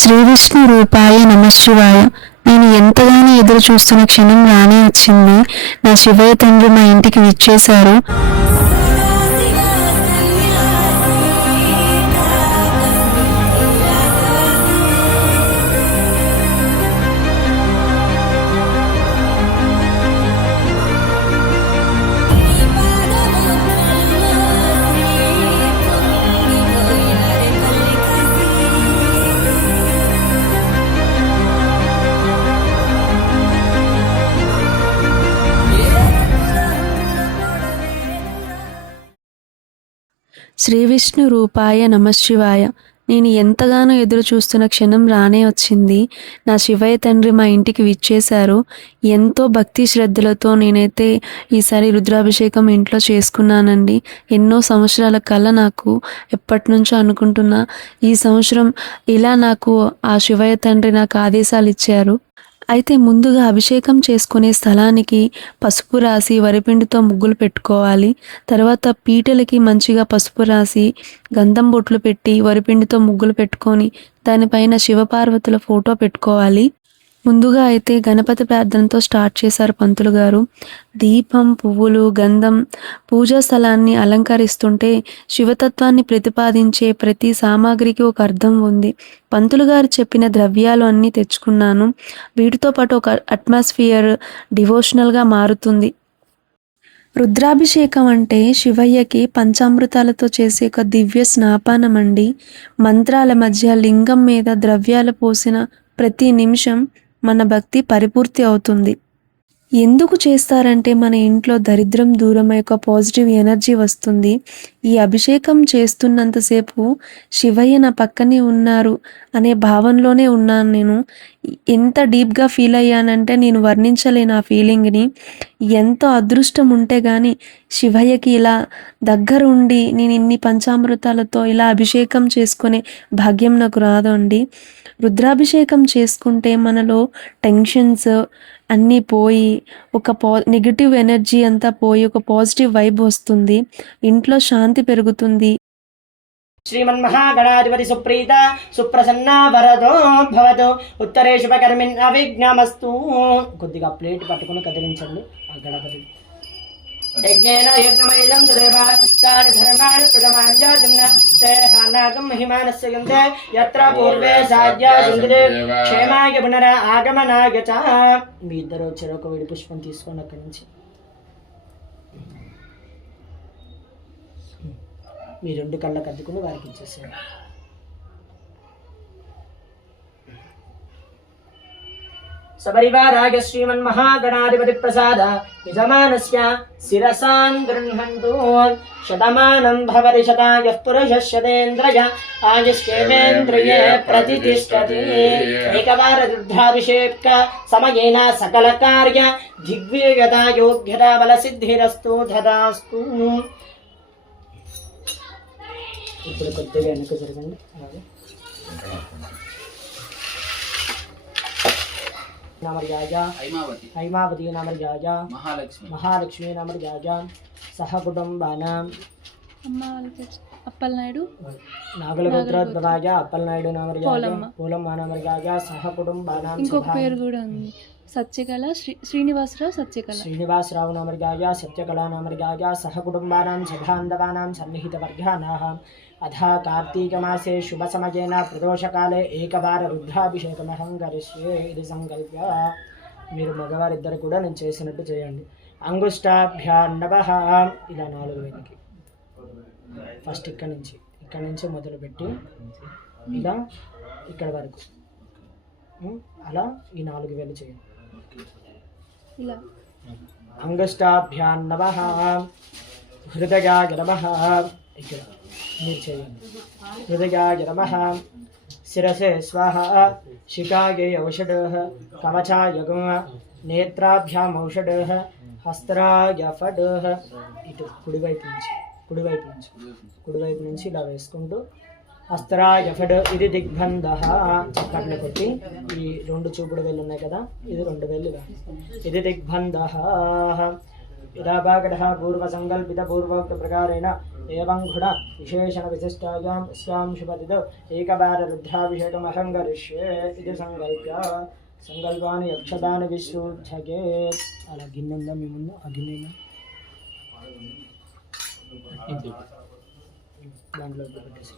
శ్రీ విష్ణు రూపాయ నమశివాయ. నేను ఎంతగానో ఎదురు చూస్తున్న క్షణం రానే వచ్చింది. నా శివయ్య తండ్రి మా ఇంటికి విచ్చేశారు. శ్రీ విష్ణు రూపాయ నమశివాయ. నేను ఎంతగానో ఎదురు చూస్తున్న క్షణం రానే వచ్చింది. నా శివయ్య తండ్రి మా ఇంటికి విచ్చేశారు. ఎంతో భక్తి శ్రద్ధలతో నేనైతే ఈసారి రుద్రాభిషేకం ఇంట్లో చేసుకున్నానండి. ఎన్నో సంవత్సరాల కల నాకు ఎప్పటి నుంచో అనుకుంటున్నా. ఈ సంవత్సరం ఇలా నాకు ఆ శివయ్య తండ్రి నాకు ఆదేశాలు ఇచ్చారు. అయితే ముందుగా అభిషేకం చేసుకునే స్థలానికి పసుపు రాసి వరిపిండితో ముగ్గులు పెట్టుకోవాలి. తర్వాత పీటలకి మంచిగా పసుపు రాసి గంధం బొట్లు పెట్టి వరిపిండితో ముగ్గులు పెట్టుకొని దానిపైన శివపార్వతుల ఫోటో పెట్టుకోవాలి. ముందుగా అయితే గణపతి ప్రార్థనతో స్టార్ట్ చేశారు పంతులు గారు. దీపం, పువ్వులు, గంధం పూజా స్థలాన్ని అలంకరిస్తుంటే శివతత్వాన్ని ప్రతిపాదించే ప్రతి సామాగ్రికి ఒక అర్థం ఉంది. పంతులు గారు చెప్పిన ద్రవ్యాలు అన్నీ తెచ్చుకున్నాను. వీటితో పాటు ఒక అట్మాస్ఫియర్ డివోషనల్గా మారుతుంది. రుద్రాభిషేకం అంటే శివయ్యకి పంచామృతాలతో చేసే ఒక దివ్య స్నాపానం అండి. మంత్రాల మధ్య లింగం మీద ద్రవ్యాలు పోసిన ప్రతి నిమిషం మన భక్తి పరిపూర్తి అవుతుంది. ఎందుకు చేస్తారంటే మన ఇంట్లో దరిద్రం దూరమై ఒక పాజిటివ్ ఎనర్జీ వస్తుంది. ఈ అభిషేకం చేస్తున్నంతసేపు శివయ్య నా పక్కనే ఉన్నారు అనే భావనలోనే ఉన్నాను నేను. ఎంత డీప్గా ఫీల్ అయ్యానంటే నేను వర్ణించలేను ఆ ఫీలింగ్ని. ఎంతో అదృష్టం ఉంటే కానీ శివయ్యకి ఇలా దగ్గర ఉండి నేను ఇన్ని పంచామృతాలతో ఇలా అభిషేకం చేసుకునే భాగ్యం నాకు రాదు అండి. రుద్రాభిషేకం చేసుకుంటే మనలో టెన్షన్స్ అన్నీ పోయి ఒక నెగిటివ్ ఎనర్జీ అంతా పోయి ఒక పాజిటివ్ వైబ్ వస్తుంది. ఇంట్లో శాంతి పెరుగుతుంది. శ్రీమన్మహాగణాధిపతి సుప్రీత సుప్రసన్న వరదో భవతు. ఉత్తరే శుభకర్మిన్ అవిఘ్నమస్తు. కొద్దిగా ప్లేట్ పట్టుకుని కదిలించండి ఆ గణపతి. యజ్ఞేన యజ్ఞమయం దేవా తాని ధర్మాణి ప్రథమాంజాజన్న తేహానాగం మహిమానస్య గంధే యత్ర పూర్వే సాధ్య సుందరే క్షేమాయ పునర ఆగమనాయ చ. మీ ఇద్దరు వచ్చారు. ఒక వేడి పుష్పం తీసుకోండి అక్కడి నుంచి. మీ రెండు కళ్ళకు అద్దుకుని వారికి ఇచ్చేసారు. సపరివారాయ శ్రీమన్మహాగణాధిపతి ప్రసాద యజమానస్య శిరసాన్ గృహంతు. శతమానం భవతి శతాయః పురుషः శతేంద్రియ ఆయుష్యేంద్రియే ప్రతిష్ఠతి. ఏకవార రుద్రాభిషేక సమయేన సకల కార్య దిగ్విజయత యోగ్యత బల సిద్ధిరస్తు తదాస్తు. ఇప్పుడు కొద్దిగా వెనక జరగండి. నామర్యాజ హైమావతి నామర్యాజ మహాలక్ష్మి నామర్యాజ సహ కుటుంబానాం అప్పలనాయుడు నాగలగోత్రోద్భవాయ అప్పలనాయుడు నామర్యాజ పూలమ్మ నామర్యాజ సహ కుటుంబానాం. ఇంకొక పేరు కూడా ఉంది, సత్యకళ శ్రీనివాసరావు. శ్రీనివాసరావు నామర్యాజ సత్యకళా నామర్యాజ సహ కుటుంబానాం సభాంధవానాం సన్నిహిత వర్గానాః. అథా కార్తీకమాసే శుభసమయేన ప్రదోషకాలే ఏకవార రుద్రాభిషేకమహం కరిష్యే ఇది సంకల్ప్య. మీరు మగవారిద్దరు కూడా నేను చేసినట్టు చేయండి. అంగుష్టాభ్యాన్నవః ఇలా 4 వేలకి ఫస్ట్ ఇక్కడి నుంచి మొదలుపెట్టి ఇలా ఇక్కడ వరకు అలా ఈ 4 వేలు చేయండి. అంగుష్టాభ్యాన్నవః హృదయాయ నమః. ఇక్కడ మీరు చేయండి. హృదయాయ నమః. శిరసే స్వాహ. శిఖాయే ఔషధః. కవచాయ గుమ. నేత్రాభ్యాం ఔషధః. హస్త్రాయ ఫడః. ఇటు కుడివైపు నుంచి ఇలా వేసుకుంటూ హస్త్రాయ ఫడ్. ఇది దిగ్బంధః. చక్కట్లు కొట్టి ఈ 2 చూపుడు వేళ్ళు ఉన్నాయి కదా, ఇది 2 వేళ్ళు. ఇది దిగ్బంధః. यदाभागतः पूर्वसङ्कल्पितपूर्वोक्तप्रकारेण एवं गुण विशेषणविशिष्टायां स्वां शुभतिथौ एकवाररुद्राभिषेकमहं करिष्ये इति सङ्कल्प्य संकल्पानि अक्षतानि विश्रुध्यके अला गिन्नुंदा मी मुंదు ఆ గిన్నె దాంట్లో పెట్టేసి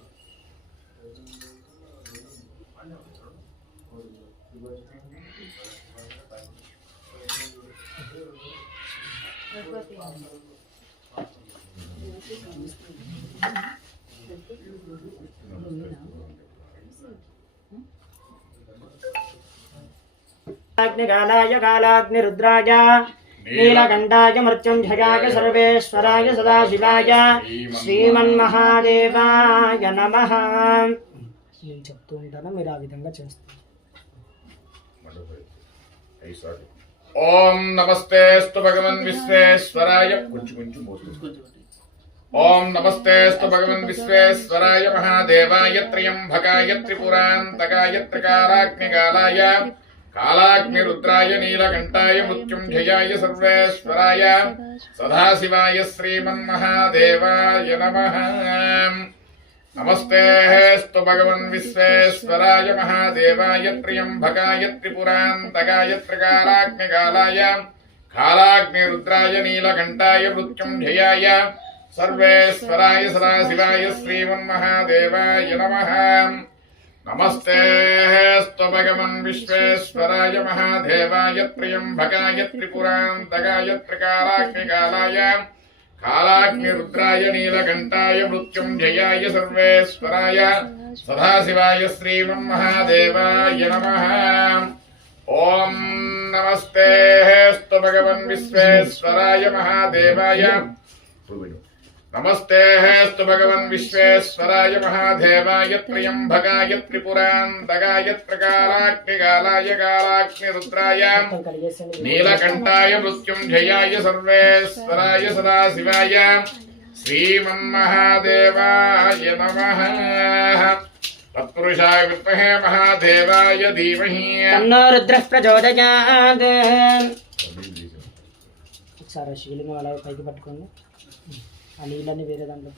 अग्निकालाय कालाग्निरुद्राय नीलकण्ठाय मृत्युञ्जयाय सर्वेश्वराय सदाशिवाय श्रीमन्महादेवाय नमः నేను చెప్తూ ఉంటాను మీరు ఆ విధంగా చేస్తారు ఓం నమస్తేస్తు భగవన్ విశ్వేశ్వరాయ కొంచెం ఓం నమస్తేస్తు భగవన్ విశ్వేశ్వరాయ మహాదేవాయ త్ర్యంబకాయ త్రిపురాంతకాయ త్రికాలాగ్నికాలాయ కాలాగ్నిరుద్రాయ నీలకంఠాయ మృత్యుంజయాయ సర్వేశ్వరాయ సదాశివాయ శ్రీమన్మహాదేవాయ నమః నమస్తేస్తు భగవన్ విశ్వేశ్వరాయ మహాదేవాయ త్ర్యంబకాయ త్రిపురాంతకాయ త్రికాలాగ్నికాలాయ కాలాగ్నిరుద్రాయ నీలకంఠాయ మృత్యుంజయాయ సర్వేశ్వరాయ సదాశివాయ శ్రీమన్మహాదేవాయ నమః నమస్తేస్తు భగవన్ విశ్వేశ్వరాయ మహాదేవాయ త్ర్యంబకాయ త్రిపురాంతకాయ త్రికాలాగ్నికాలాయ కాలాగ్నిరుద్రాయ నీలకంఠాయ మృత్యుంజయాయ సర్వేశ్వరాయ సదాశివాయ శ్రీమన్మహాదేవాయ నమః ఓం నమస్తేస్తు భగవన్ విశ్వేశ్వరాయ మహాదేవాయ నమస్తేస్తు భగవన్ విశ్వేశ్వరాయ మహాదేవాయ త్ర్యంబకాయ త్రిపురాంతకాయ త్రికాలాగ్నికాలాయ కాలాగ్నిరుద్రాయ నీలకంఠాయ మృత్యుంజయాయ సర్వేశ్వరాయ సదాశివాయ శ్రీమన్మహాదేవాయ నమః తత్పురుషాయ విద్మహే మహాదేవాయ ధీమహి తన్నో రుద్రః ప్రచోదయాత్ ఒకసారి శివలింగం అలా పైకి పట్టుకోండి ఆ నీళ్ళని వేరే దాంట్లో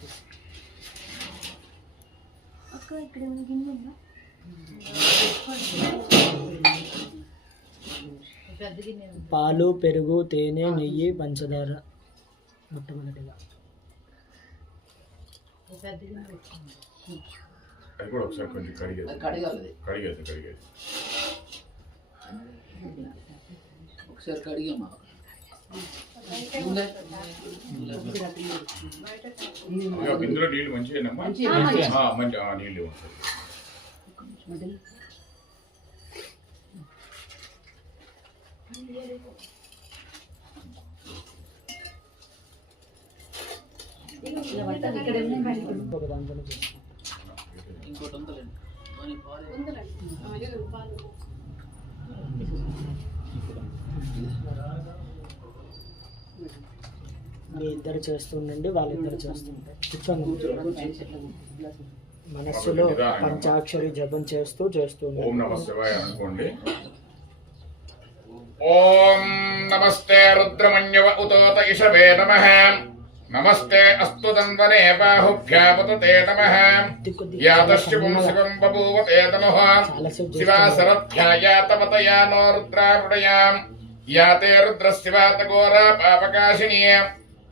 పాలు పెరుగు తేనె నెయ్యి పంచదార మొట్టమొదటిగా అది కూడా ఒకసారి కొంచెం కడిగేది ఒకసారి కడిగమ్మా ఇందులో నీళ్ళు మంచిగా మంచి నీళ్ళు ఇంకోటి ఉందలేండి మీ ఇద్దరు చేస్తుండండి వాళ్ళిద్దరు చేస్తుంటారు మనస్సులో పంచాక్షరి జపం చేస్తూ ఓం నమః శివాయ అనుకోండి. ఓం నమస్తే రుద్రమన్యవ ఉతోత ఇషవే నమః నమస్తే అస్తు దంవనే బాహుభ్యాముతే నమః యాదశ్చివం శివం బభూవ తే నమః శివాసరధ్యాయాతపతయా నో రుద్రావృడయాం యాతే రుద్రశివాతఘోరా పాపకాశినీ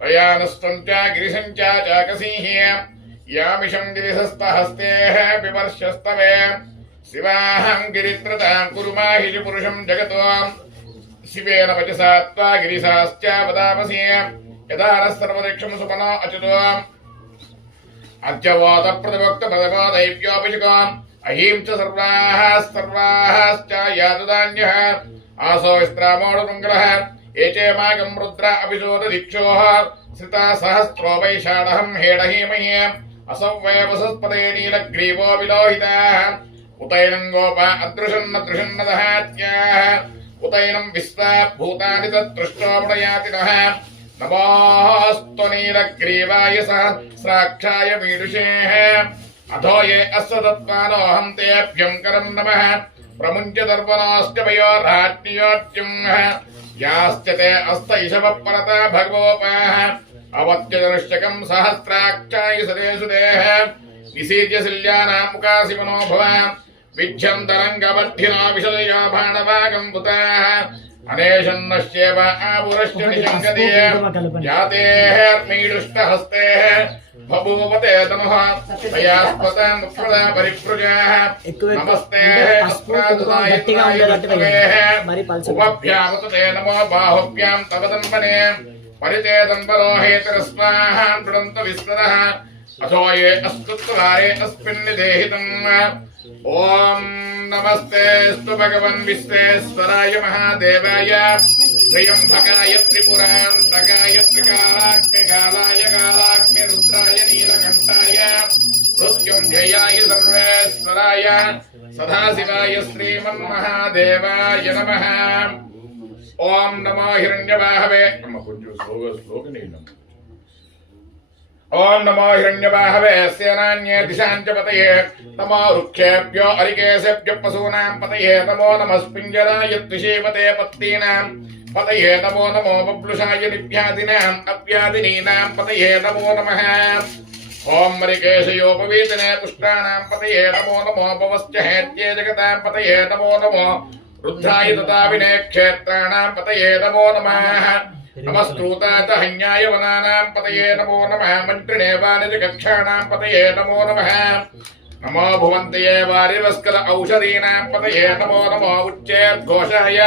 ప్రయాణస్త్వంచ గిరిశంచ చాకసీః యామిషం గిరిహస్తహస్తేః బివర్షస్తవే శివాహం గిరిత్రతాం కురుమాహిషి పురుషం జగతో శివేన వచసా త్వా గిరిశాశ్చ వదామసి యదానః సర్వదిక్షం సుమనో అచ్యుతో అర్చవోత ప్రతిభక్త పదకో దైవ్యోభిషుకో అహీం చ సర్వాశ్చ యాదుదాన్యః ఆసో విస్త్రామోఢృంగరః ఏచేమాగం రుద్ర అభిశోద దీక్షోః శ్రితా సహస్రో వైషాఢహం హేడహీమహి అసౌ వై వసస్పతే నీలగ్రీవో విలోహితాః ఉతైనం గోప అదృశన్నదృశన్నదహాత్యాః ఉతైనం విశ్వా భూతాని తదృష్టోపడయాతి నః నమోస్తు నీలగ్రీవాయ సహస్రాక్షాయ మీడుషేః అథో ఏ అస్వ తత్వానోహం తేభ్యం కరం నమః ప్రముంచ దర్వనాష్టమయోరాజ్ఞయోత్యం यास्ते अस्त इषव परता भगवोपाः अवत्यजनुष्यकं सहस्राक्षाय सदेशुदेः निसीद्य शिल्यानां मुकासिमनो भव विच्छं तरङ्गबद्धिनो विशलयो भाणवागं पुताः अनेशन्नश्येव आपुरश्च निशङ्गते जातेर्मीडुष्टहस्तेः बभूवते तनुः मयास्पतां मुक्तदा परिप्रुजाः नमस्ते उपभ्यामतते नमो बाहुभ्यां तव तन्मने परिते तन्परोहेतरस्वाहां तुडन्त विस्मदः अथो ये अस्तुत्वारे अस्मिन्निदेहितम् ॐ नमस्ते स्तु भगवन् विश्वेश्वराय महादेवाय त्र्यम्बकाय त्रिपुरान्तकाय त्रिकालाग्निकालाय कालाग्नि रुद्राय नीलकण्ठाय मृत्युञ्जयाय सर्वेश्वराय सदाशिवाय श्रीमन्महादेवाय नमः ॐ नमो हिरण्यबाहवे ओम नमो हिरण्यबाहवे सेनान्ये दिशां च पतये नमो वृक्षेभ्यो अरिकेशेभ्यो पशूनां पतये नमो नमस्पिञ्जराय द्विषेवते पत्नीनां पतये नमो नमो बब्लुषाय निव्यादिनाम् अव्यादिनीनां पतये नमो नमः ओम मरिकेशयोपवीतने पुष्टानां पतये नमो नमो भवश्च हेत्ये जगतां पतये नमो नमो रुद्राय तथा विने क्षेत्राणां पतये नमो नमः नमस्त्रूताच हन्याय वनानां पतये नमो नमः मन्त्रिणे वाणिजकक्षाणां पतये नमो नमः नमो भुवन्तये वारिवस्कल औषधीनां पतये नमो नमो उच्चैर्घोषाय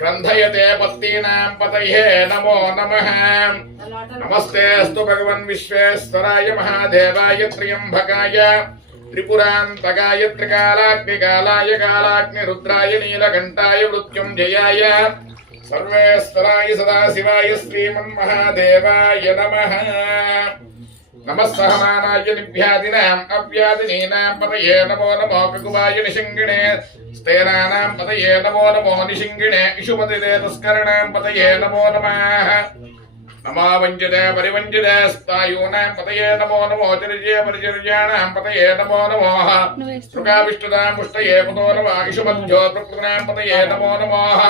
क्रन्धयते पत्नीनां पतये नमो नमः नमस्ते अस्तु भगवन् विश्वेश्वराय महादेवाय त्र्यम्बकाय त्रिपुरान्तकाय त्रिकालाग्निकालाय कालाग्निरुद्राय नीलकण्ठाय मृत्युञ्जयाय सर्वेश्वराय सदाशिवाय श्रीमन्महादेवाय नमः नमः सहमानाय निव्यादिनाम् अव्यादिनीनां पतये नमो नमो पिकुवाय निशिङ्गिणे स्तेनानां पतये नमो नमो निशिङ्गिणे इषुपतिते तस्करणां पतये नमो नमः नमो वञ्चिते परिवञ्चिते स्थायूनां पतये नमो नमो चर्ये परिचर्याणां पतये नमो नमः सुखाविष्टुतां पुष्टये पुतो नमः इषुमध्यो प्रकृतां पतये नमो नमः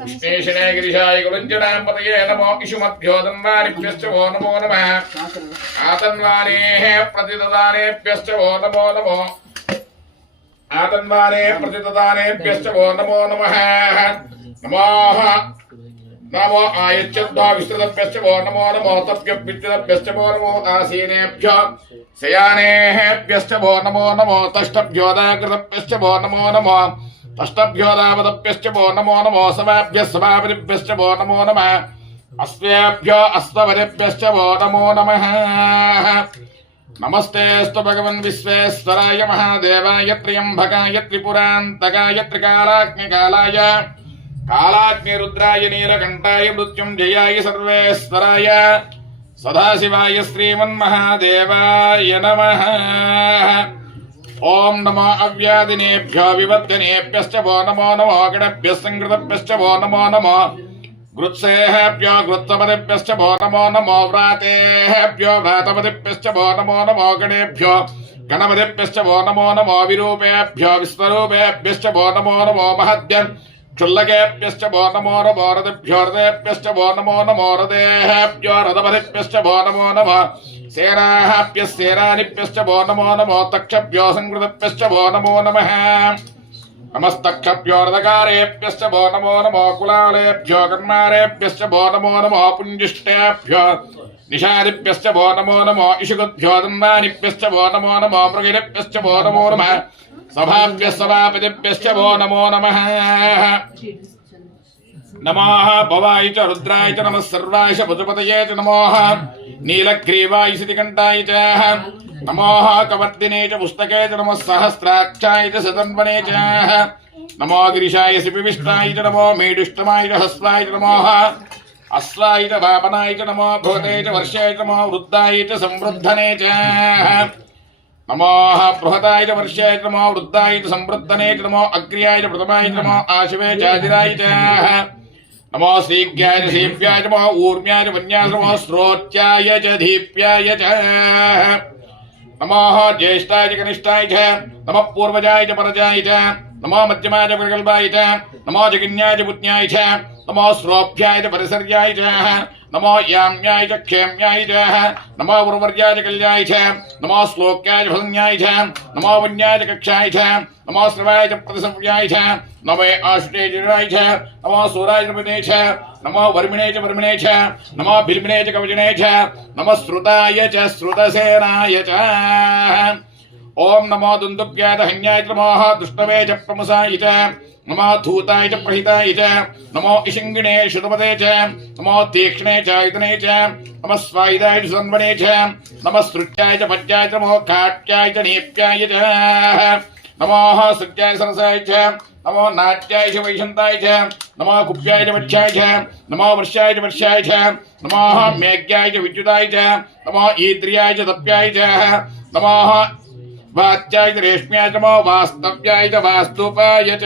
विष्णेशिने गिरिशाय गुरुञ्जनां पतये नमो इषुमध्यो तन्वानिभ्यश्च वो नमो नमः आतन्वानेः प्रतिददानेभ्यश्च वो नमो नमो आतन्वाने प्रतिददानेभ्यश्च वो नमो नमः नमः नमो आयच्छद्भ्यो विस्तृतभ्यश्च वो नमो नमो तभ्यभ्यश्च वो नमो आसीनेभ्यो शयानेभ्यश्च वो नमो नमो तष्टभ्योदाकृतभ्यश्च वो नमो नमो तष्टभ्योदावदभ्यश्च वो नमो नमो समाभ्यः समापरिभ्यश्च वो नमो नमः अस्वेभ्यो अस्ववरेभ्यश्च वो नमो नमः नमस्ते अस्तु भगवन् विश्वेश्वराय महादेवाय त्र्यम्बकाय त्रिपुरान्तकाय त्रिकालाग्निकालाय कालाग्निरुद्राय नीलकण्ठाय मृत्युञ्जयाय सर्वेश्वराय सदाशिवाय श्रीमन्महादेवाय नमः ॐ नमो अव्यादिनेभ्यो विवर्धनेभ्यश्च वो नमो नमो गणभ्यः संकृतभ्यश्च वो नमो नमो गृत्सेभ्यो गृत्तपदिभ्यश्च वो नमो नमो व्रातेभ्यो व्रातपदिभ्यश्च वो नमो नमो गणेभ्यो गणपतिभ्यश्च वो नमो नमो विरूपेभ्यो विश्वरूपेभ्यश्च वो नमो नमो महद्यम् क्षुल्लकेभ्यश्च वो नमो नमो रथेभ्यो रथेभ्यश्च वो नमो नमो रथेभ्यो रथपतिभ्यश्च वो नमो नमः सेनाभ्यः सेनानिभ्यश्च वो नमो नमो तक्षभ्यो संकृतभ्यश्च वो नमो नमः नमस्तक्षभ्यो रथकारेभ्यश्च वो नमो नमो कुलालेभ्यो कर्मारेभ्यश्च वो नमो नमो पुञ्जिष्टेभ्यो निषादिभ्यश्च वो नमो नमो इषुगुभ्यो दन्वानिभ्यश्च वो नमो नमो मृगिरेभ्यश्च वो नमो नमः सभाभ्यः सभापतिभ्यश्च वो नमो नमः नमः भवाय च रुद्राय च नमः सर्वाय च पशुपतये च नमः नीलग्रीवाय शितिकण्ठाय च नमः कवर्दिने च पुस्तके च नमः सहस्राक्षाय च शतन्वने च नमो गिरिशाय शिपिविष्टाय च नमो मेढुष्टमाय च हस्वाय च नमः अश्वाय च वामनाय च नमो भूते च वर्षाय च नमो वृद्धाय च संवृद्धने च नमो बृहदाय च वर्षाय च नमो वृद्धाय च संवृद्धने च नमो अग्र्याय च प्रथमाय च नमो आशिवे च आदिराय च नमो श्रीज्ञाय च सेव्याय च नमो ऊर्म्याय च वन्याय च नमो श्रोत्याय च धीप्याय च नमो ज्येष्ठाय च कनिष्ठाय च नमो पूर्वजाय च परजाय च नमो मध्यमाय च प्रगल्भाय च नमो जगिन्याय च पुण्याय च नमो श्रोभ्याय च परिसर्याय च नमो याम्याय च क्षेम्याय च नमो उर्वर्याय च कल्याय च नमो श्लोक्याय च भसन्याय च नमो वन्याय च कक्षाय च नमो श्रवाय च प्रतिसंव्याय च नमो आश्रय च नमो सूराय च पते च नमो वर्मिणे च नमो भिल्मिणे च कवचने च नमो श्रुताय च श्रुतसेनाय च ओम नमो दुन्दुभ्याय हन्याय च नमो दुष्टवे च प्रमुसाय च नमो धूताय च प्रहिताय च नमो इशिङ्गिणे शुतपते च नमो तीक्ष्णे च इतने च नमः स्वायुधाय च सन्वने च नमः सृत्याय च पज्याय च नमो काट्याय च नीप्याय च नमो सृत्याय सरसाय च नमो नाट्याय च वैशन्ताय च नमो कुप्याय च वक्षाय च नमो वर्षाय च नमो मेघ्याय च विद्युताय च नमो ईद्रियाय च तप्याय च नमो वाच्याय च रेश्म्याय च नमो वास्तव्याय च वास्तुपाय च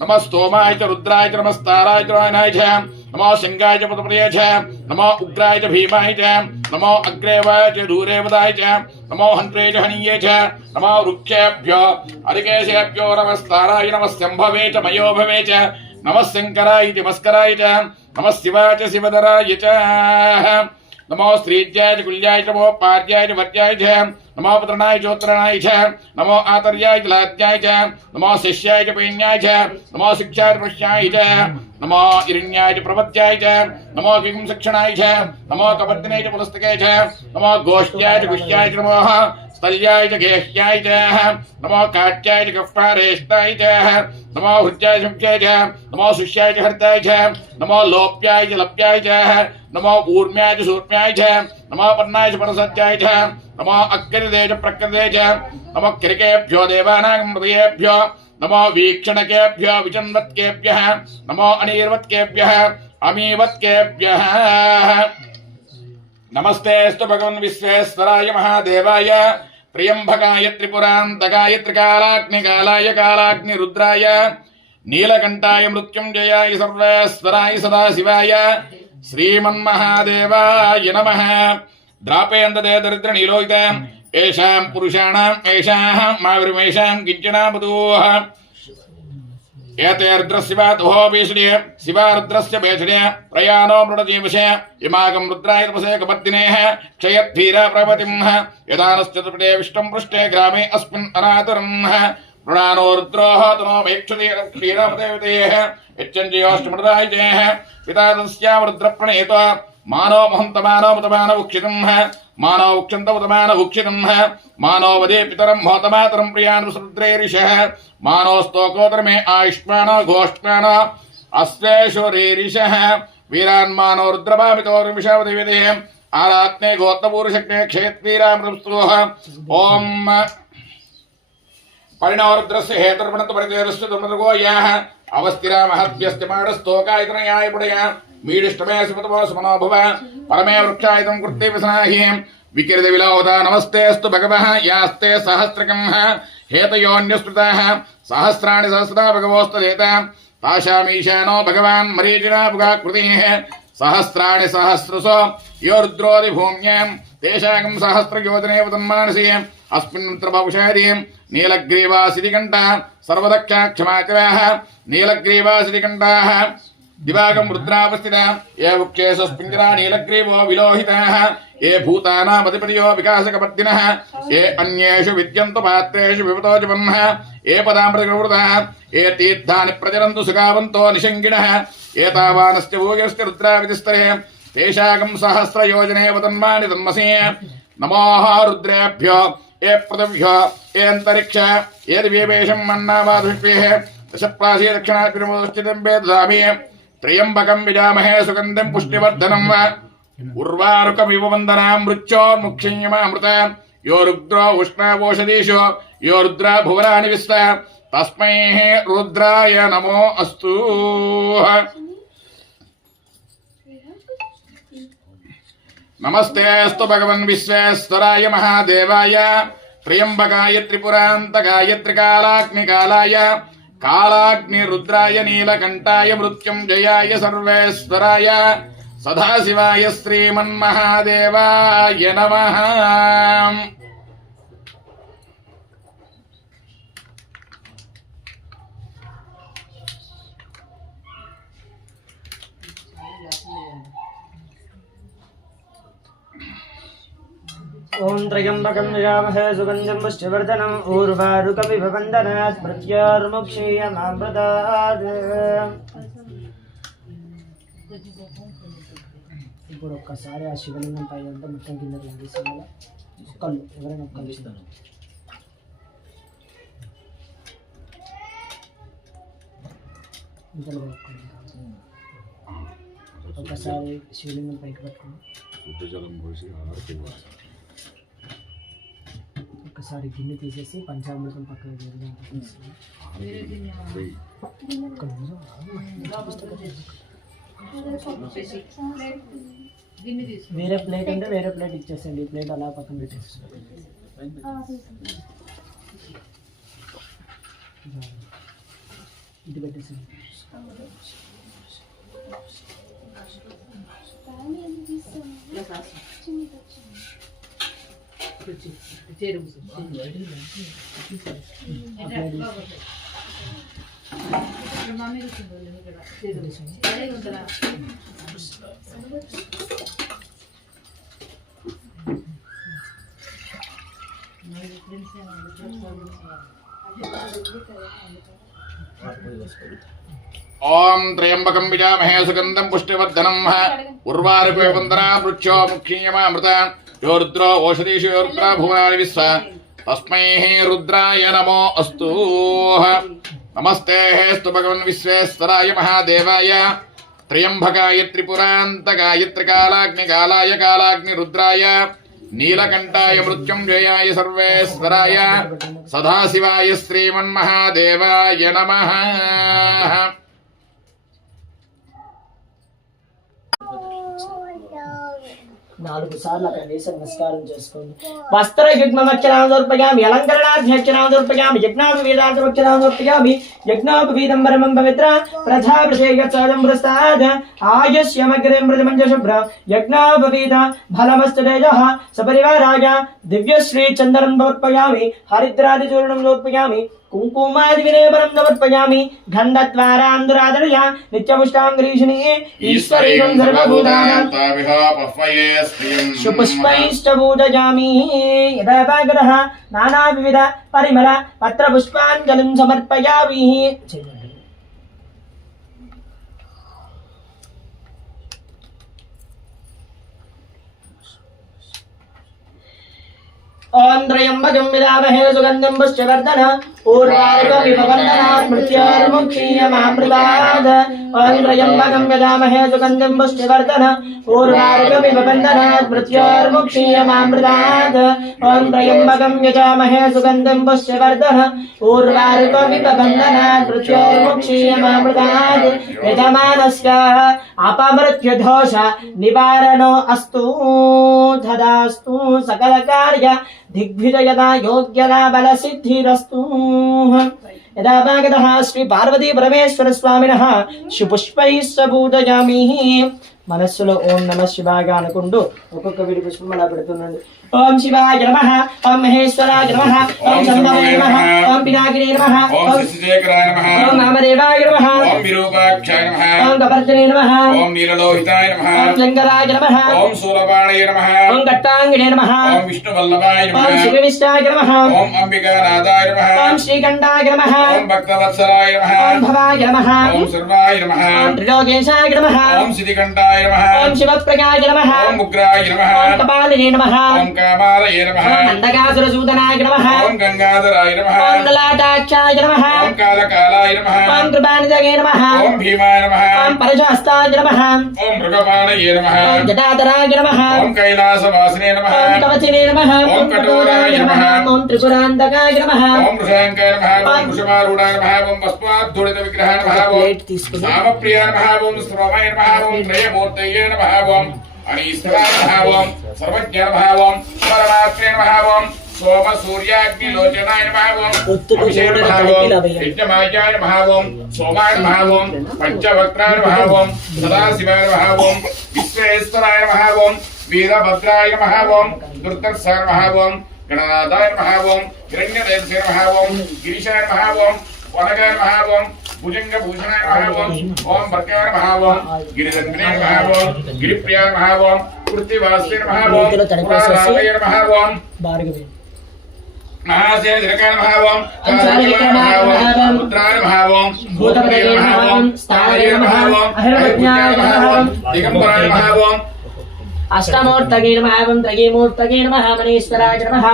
नमः स्तोमाय च रुद्राय च नमस्ताराय च वायनाय च नमो सिंहाय च पदपदये च नमो उग्राय च भीमाय च नमो अग्रेवाय च दूरेवदाय च नमो हन्त्रे च हनीये च नमो वृक्षेभ्यो हरिकेशेभ्यो नमस्ताराय नमः शम्भवे च मयोभवे च नमः शङ्कराय च मस्कराय च नमः शिवाय च शिवधराय च नमो श्रीज्याय च कुल्याय च नमो पार्याय च वज्याय च नमो पुत्रनाय च उत्तरनाय च नमो आतर्याय च लाज्याय च नमो शिष्याय च पैन्याय च नमो शिक्षाय च पश्याय च नमो इरण्याय च प्रपद्याय च नमो किंसक्षणाय च नमो कपद्दिने च पुलस्तके च नमो गोष्ठ्याय च गुष्याय च नमो स्थल्याय च गेह्याय च नमो काट्याय च गह्वारेष्टाय च नमो हृद्याय च नमो शिष्याय च हर्ताय च नमो लोप्याय च लप्याय च नमो ऊर्म्याय च शूर्म्याय च नमो पर्णाय च परसत्याय च नमो अकृते च प्रकृते च नमो क्रिकेभ्यो देवानां हृदयेभ्यो नमो वीक्षणकेभ्यो विचन्वत्केभ्यः नमो अनिर्वत्केभ्यः अमीवत्केभ्यः नमस्तेस्तु भगवन् विश्वेश्वराय महादेवाय त्र्यम्बकाय त्रिपुरान्तकाय त्रिकालाग्निकालाय कालाग्निरुद्राय नीलकण्ठाय मृत्युञ्जयाय सर्वेश्वराय सदाशिवाय श्रीमन्महादेवाय नमः द्रापयन्तते दरिद्रनीलोहित येषां पुरुषाणाम् येषां माविर्मेषां किञ्चनामधूः एतेर्द्रस्यवातोऽपीषणे शिवारुद्रस्य भेषणे प्रयाणो मृडजीवशे इमाकं रुद्राय तपसे कपत्तिनेः क्षयद्धीर प्रपतिम् यदानश्चतुर्पटे विष्टं पृष्ठे ग्रामे अस्मिन् अनातरम् मृणानो रुद्रोः तनोपेक्षते क्षीरपदेवतेः यच्चञ्जयोष्टमृदायजेः पिता तस्यां रुद्रप्रणेतो मानो महन्तमानो मतमानो उक्षितम् मानो उक्षन्त उतमानो उक्षितम् मानो वदे पितरं मोतमातरं प्रियान् रुद्रेरिषः मानो स्तोकोतरमे आयुष्मानो घोष्मानो अस्वेश्वरेरिषः वीरान् मानो रुद्रभावितोर्विषावदेवते आरात्ने गोत्तपूरुषज्ञे क्षेत्वीरामृतस्तुः ॐ परिणोरुद्रस्य हेतुर्पणत्वपरितेरस्य दुर्मृगो याः अवस्थिरा महद्भ्यस्तिमाडस्तोकायतनयाय पुडया मीडिष्टमे सुपतमो सुमनो भव परमे वृक्षायतं कृत्ते विसनाहि विकिरित विलोदा नमस्तेस्तु भगवः यास्ते सहस्रकम् हेतयोऽन्यस्मृताः सहस्राणि सहस्रा भगवोस्तदेता ताशामीशानो भगवान् मरीचिना पुगाकृतिः सहस्राणि सहस्रसो यो रुद्रोऽधिभूम्यां तेषां सहस्रयोजनेव तन्मानसि अस्मिन् त्रभवशादि नीलग्रीवासिदिकण्ठः सर्वदक्षाक्षमाचराः नीलग्रीवासिदिकण्ठाः दिवागं रुद्रावस्थितः ये वृक्षेषु स्पिञ्जरा नीलग्रीवो विलोहिताः ये भूतानामधिपतयो विकासकपद्दिनः ये अन्येषु विद्यन्तु पात्रेषु विपतो जपन्नः ये पदामृतकृताः ये तीर्थानि प्रचरन्तु सुखावन्तो निषङ्गिणः ये तावानस्य भूयश्च रुद्रावितिस्तरे तेषां सहस्रयोजने वदन्मानि तन्मसे नमोः रुद्रेभ्यो ये पृथिभ्यो ये अन्तरिक्ष ये दिव्येषं मन्नावादुष्पेः दशप्रासी दक्षिणाग्निमोश्चितं वेदधामि त्र्यम्बकं विजामहे सुगन्धिं पुष्टिवर्धनं वा उर्वारुकमिव वन्दनां मृत्योर्मुक्षीयमामृत यो रुद्रो उष्णावोषधीषु यो रुद्रा भुवनानि विश्व तस्मै रुद्राय नमो अस्तु नमस्तेस्तु भगवन् विश्वेश्वराय महादेवाय त्र्यम्बकाय त्रिपुरान्तकाय त्रिकालाग्निकालाय कालाग्निरुद्राय नीलकण्ठाय मृत्युञ्जयाय सर्वेश्वराय सदाशिवाय श्रीमन्महादेवाय नमः ఓం త్రయంబకం యజామహే సుగంధిం పుష్టివర్ధనం ఊర్వారుకమివ వందనాత్ మృత్యోర్ముక్షీయమామృతాత్. ఇప్పుడు ఒక్కసారి ఆ శివలింగం పై అంతా మొత్తం కింద లాగేసేయాలి. ఒక్కళ్ళు ఎవరైనా ఒక్కళ్ళు ఇస్తాను. ఒకసారి శివలింగం పైకి పట్టుకుని ఒకసారి గిన్నె తీసేసి పంచామృతం పక్కన వేరే ప్లేట్ అంటే వేరే ప్లేట్ ఇచ్చేసండి. ఈ ప్లేట్ అలా పక్కన పెట్టేసి ఇది పెట్టేసండి. ఓం త్రయంబకం యజామహే సుగంధం పుష్టివర్ధనం ఉర్వారుకమివ వందనాత్ మృత్యోర్ముక్షీయమామృత యో రుద్రో ఓషధీషు యో రుద్రా భువనాని విశ్వ తస్మై రుద్రాయ నమో అస్తు. నమస్తే స్తు భగవన్ విశ్వేశ్వరాయ మహాదేవాయ త్రయంబకాయ త్రిపురాంతకాయ త్రికాలాగ్నికాలాయ కాలాగ్ని రుద్రాయ నీలకంఠాయ మృత్యుంజయాయ సర్వేశ్వరాయ సదాశివాయ శ్రీమన్మహాదేవాయ నమః. 4 సార్లు అక్కడ వేసి నమస్కారం చేసుకోండి. వస్త్ర యుగ్మక్షరామదర్పయామి అలంకరణాధ్యక్షరామదర్పయామి యజ్ఞాపవీదాంతరక్షరామదర్పయామి యజ్ఞాపవీదం పరమం పవిత్ర ప్రజాభిషేకచారం ప్రస్తాద్ ఆయుష్యమగ్రేం ప్రజమంజ శుభ్ర యజ్ఞాపవీద ఫలమస్తు తేజః సపరివారాయ దివ్యశ్రీ చందనం సమర్పయామి హరిద్రాదిచూర్ణం సమర్పయామి కుంకుమాదివినేపరం సమర్పయామి గంధద్వారాందురాదనయ నిత్యపుష్టాంగ్రీషిణి ఈశ్వరీయం సర్వభూతానాం సుపుష్పైశ్చ పూజయామి. యథాపాగ్రహ నానావివిధ పరిమళ పత్రపుష్పాంజలిం సమర్పయామి. ఓం త్రయంబకం యజామహే సుగంధిం పుష్టివర్ధన ఊర్వారుకమివ వందనాత్ మృత్యోర్ముక్షీయమామృతాత్. ఓం త్రయంబకం యజామహే సుగంధిం పుష్టివర్ధన ఊర్వారుకమివ వందనాత్ మృత్యోర్ముక్షీయమామృతాత్. ఓం త్రయంబకం యజామహే సుగంధిం పుష్టివర్ధన ఊర్వారుకమివ వందనాత్ మృత్యోర్ముక్షీయమామృతాత్. యజమానస్య అపమృత్యుదోష నివారణో అస్తు తదాస్తు సకల కార్య దిగ్విజయదా యోగ్యదా బల సిద్ధిరస్తు. యథాభాగతః శ్రీ పార్వతీ పరమేశ్వర స్వామినః శుపుష్పైశ్చ పూజయామి. మనస్సులో ఓం నమ శివాయ అనుకుంటూ ఒక్కొక్క విడి పుష్పం అలా పెడుతుండండి. ఓం శివాయ నమః, ఓం మహేశ్వరాయ నమః, ఓం శంభవే నమః, ఓం పినాకినే నమః, ఓం శిశిశేఖరాయ నమః, ఓం నామదేవాయ నమః, ఓం విరూపాక్షాయ నమః, ఓం కపర్జనే నమః, ఓం నీలలోహితాయ నమః, ఓం లింగరాయ నమః, ఓం శూలపాణయ నమః, ఓం కట్టాంగినే నమః, ఓం విష్ణువల్లభాయ నమః, ఓం శివవిష్టాయ నమః, ఓం అంబికానాథాయ నమః, ఓం శ్రీకంఠాయ నమః, ఓం భక్తవత్సలాయ నమః, ఓం భవాయ నమః, ఓం సర్వాయ నమః, ఓం త్రిలోకేశాయ నమః, ఓం సిద్ధికంఠాయ నమః, ఓం శివప్రకాయ నమః, ఓం ఉగ్రాయ నమః, ఓం కపాలినే నమః, ఓం కామాలయ నమః, ఓం నందకాసురసూదనాయ నమః, ఓం గంగాధరాయ నమః, ఓం లలాటాక్షాయ నమః, ఓం కాలకాలాయ నమః, ఓం కృపానిధగే నమః, ఓం భీమాయ నమః, ఓం పరశుహస్తాయ నమః, ఓం మృగపాణయే నమః, ఓం జటాధరాయ నమః, ఓం కైలాసవాసినే నమః, ఓం కవచినే నమః, ఓం కఠోరాయ నమః, ఓం త్రిపురాంతకాయ నమః, ఓం వృషాంకాయ నమః, ఓం వృషభారూఢాయ నమః, ఓం భస్మాద్ధూళిత విగ్రహాయ నమః, ఓం నామప్రియాయ నమః, ఓం శ్రవమాయ నమః, ఓం త్రయమూర్తయే నమః, ఓం అనీశ్వరాయ నమః, ఓం సర్వజ్ఞాయ నమః, ఓం పరమాత్మే నమః, ఓం సోమ సూర్యాగ్నిలోచనాయ నమః, ఓం అభిషేకాయ నమః, ఓం యజ్ఞమాయాయ నమః, ఓం సోమాయ నమః, ఓం పంచవక్త్రాయ నమః, ఓం సదాశివాయ నమః, ఓం విశ్వేశ్వరాయ నమః, ఓం వీరభద్రాయ నమః, ఓం దుర్దర్శాయ నమః, ఓం గణనాథాయ నమః, ఓం హిరణ్యదేవసాయ నమః, ఓం గిరిశాయ నమః, ఓం వనగాయ నమః, ఓం భుజంగభూషణాయ నమః, ఓం భర్గాయ నమః, ఓం గిరిదంగ్నే నమః, ఓం గిరిప్రియాయ నమః, ఓం వృత్తివాస్తే నమః ఓం పురాణాయ నమః ఓం భార్గవి महासेन दिनकाय नमः ओम कालविक्रमाय नमः ओम रुद्राय नमः ओम भूतपतये नमः ओम स्थावरे नमः ओम अहिर्वज्ञाय नमः ओम दिगंबराय नमः ओम अष्टमूर्तये नमः ओम त्रयीमूर्तये नमः मनीश्वराय नमः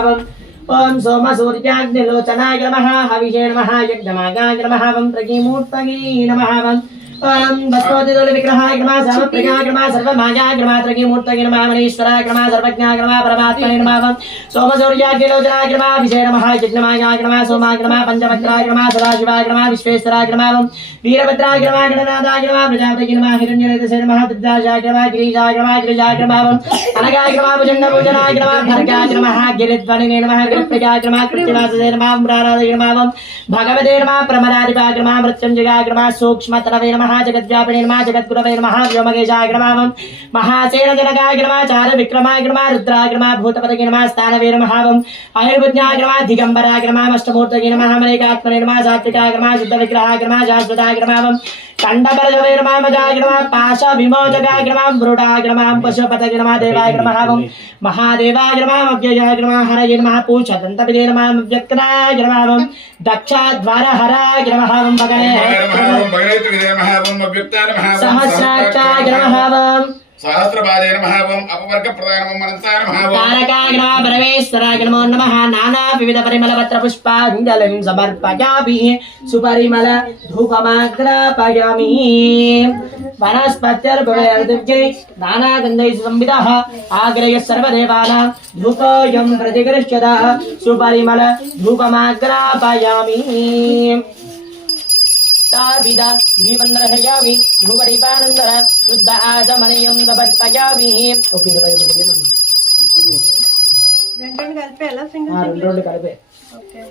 ओम सोमसूर्याग्निलोचनाय नमः हविषे नमः यज्ञमागाय नमः ओम त्रयीमूर्तये नमः ओम भस्मोदिदोल विग्रहाय नमः सर्वप्रज्ञाय नमः सर्वमायाय नमः त्रयीमूर्तये नमः मनीश्वराय नमः सर्वज्ञाय नमः परमात्मने नमः सोमसूर्याग्निलोचनाय नमः विषे नमः यज्ञमागाय नमः सोमाय नमः पंचवक्त्राय नमः सदाशिवाय नमः विश्वेश्वराय नमः वीरभद्राय नमः गणनाथाय नमः प्रजापतये नमः हिरण्यरेतसे नमः दुर्गाय नमः गिरिजाय नमः अनगाय नमः भुजंगभूषणाय नमः भर्गाय नमः गिरिध्वनिने नमः गिरिप्रजाय नमः कृत्यवाससे नमः मुराराय नमः भगवते नमः प्रमदाधिपाय नमः मृत्युंजयाय नमः सूक्ष्मतरवे नमः जगद्व्यापिने नमः जगद्गुरवे नमः व्योमकेशाय नमः महासेनजनकाय नमः चारुविक्रमाय नमः रुद्राय नमः भूतपतये नमः स्थानवे नमः आयुर्विज्ञाय नमः दिगंबराय नमः अष्टमूर्तये नमः मनेकात्मने नमः सात्विकाय नमः शुद्धविग्रहाय नमः शाश्वताय नमः कंडबलजवे नमः मजाय नमः पाश विमोचकाय नमः मृडाय नमः पशुपतये नमः देवाय नमः महादेवाय नमः अव्ययाय नमः हरये नमः पूषदन्तविदे नमः व्यक्ताय नमः दक्षाद्वारहराय नमः भगने सहस्राक्षाय नमः सहस्रपादे नमः ओम अपवर्गप्रदाय नमः अनन्ताय नमः ओम तारकाय नमः परमेश्वराय नमो नमः नाना विविध परिमलपत्र पुष्पाञ्जलिं समर्पयामि सुपरिमल धूपमाग्रापयामि वनस्पत्यर्भवैर्दिव्यै नानागन्धैः संविदः आग्रह्य सर्वदेवानां धूपोऽयं प्रतिगृह्यतः सुपरिमल धूपमाग्रापयामि ताबिदा धीवन्द्रहयामि धूपदीपानन्दर शुद्ध आचमनीयं समर्पयामि ओके 21 పెట్టేయండి రెండు కలిపి ఎలా సింగిల్ రెండు కలిపే ఓకే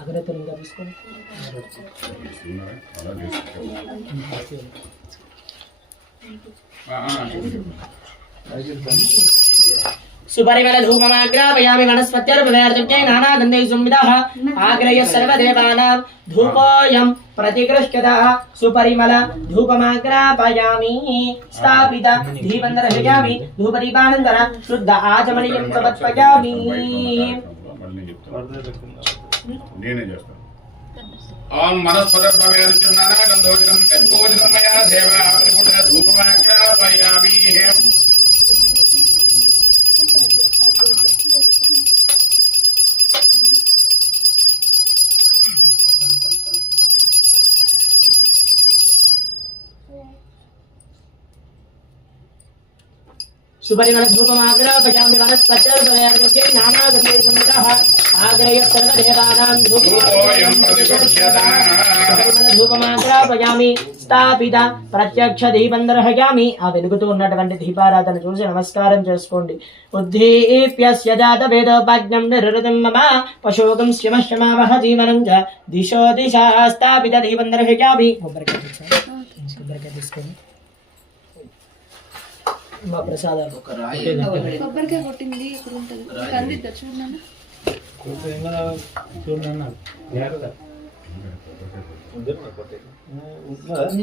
అగ్రతో ఇంకా తీసుకోండి सुपरिमल धूपमाग्रापयामि वनस्पत्यर्भवैर्दिव्यै नानागन्धैः संविदः आग्रह्य सर्वदेवानां धूपोऽयं प्रतिगृह्यतः सुपरिमल धूपमाग्रापयामि स्थापित धीवन्दर्शयामि धूपदीपानन्दर शुद्ध आचमनीयं समर्पयामि నేనే చేస్తాను ఓం మనస్పదర్భవేర్చుం నానాగంధోజనం యత్కోజనం మయా దేవ పరిపూర్ణ ధూపమాగ్రాపయామి सुपरिमल धूपमाग्रापयामि वनस्पत्यर्भवैर्दिव्यै नानागन्धैः संविदः आग्रह्य सर्वदेवानां धूपोऽयं प्रतिगृह्यतः सुपरिमल धूपमाग्रापयामि స్థాపిత ప్రత్యక్ష దీపందర్హయామి ఆ వెలుగుతూ ఉన్నటువంటి దీపారాధన చూసి నమస్కారం చేసుకోండి ఉద్దీప్యస్య జాత వేదోపాజ్ఞం నిరృతం మమ పశోకం శ్యమశ్యమావహ జీవనం చ దిశో దిశా స్థాపిత దీపందర్హయామి కొబ్బరికాయ తీసుకోండి మా ప్రసాదాలు ఒక రాయి కొబ్బరికాయ కొట్టింది ఇక్కడ ఉంటుంది అందిద్దా చూడన్నా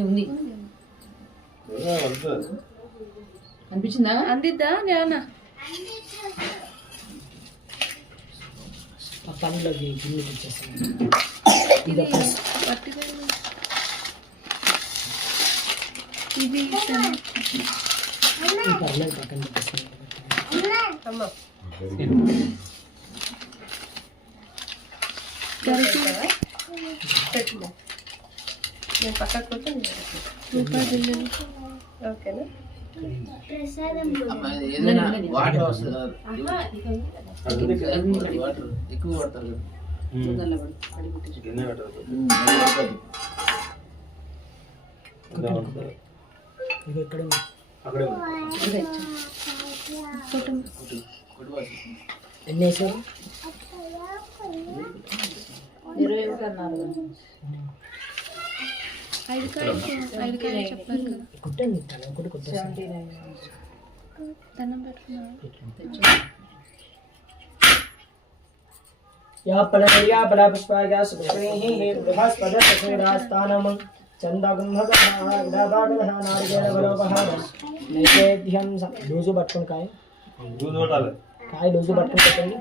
ఉంది అనిపించిందా అందిద్దా జ్ఞానా ఆ పనిలోకి గిన్నెకి ఇచ్చేస్తాను ఇది పట్టిపోయింది ఇది పర్లేదు పక్కన పెట్టేస్తాను పెట్టినా నేను పక్కకు పోతే రూపాయలు ఓకేనా అమ్మా, ఏదైనా వాటర్ వస్తుంది వాటర్ ఎక్కువ పడతారు కదా. ఇది ఎక్కడ ఉంది? ఎన్ని వేసారు 21 అన్నారు 5 కాయలు చెప్పారు కదా కుట్టండి తల ఒకటి కుట్టేస్తాను దండం పెట్టుకున్నా या फलप्रिया फलपुष्पाया सुपुष्पैः बृहस्पतिर्दशरास्थानं చందగుంభగదాబాగదహ నారికేళవలోపహార నైవేద్యం లూజు పట్టుకుని కాయ కాయ లూజు పట్టుకుని పెట్టండి.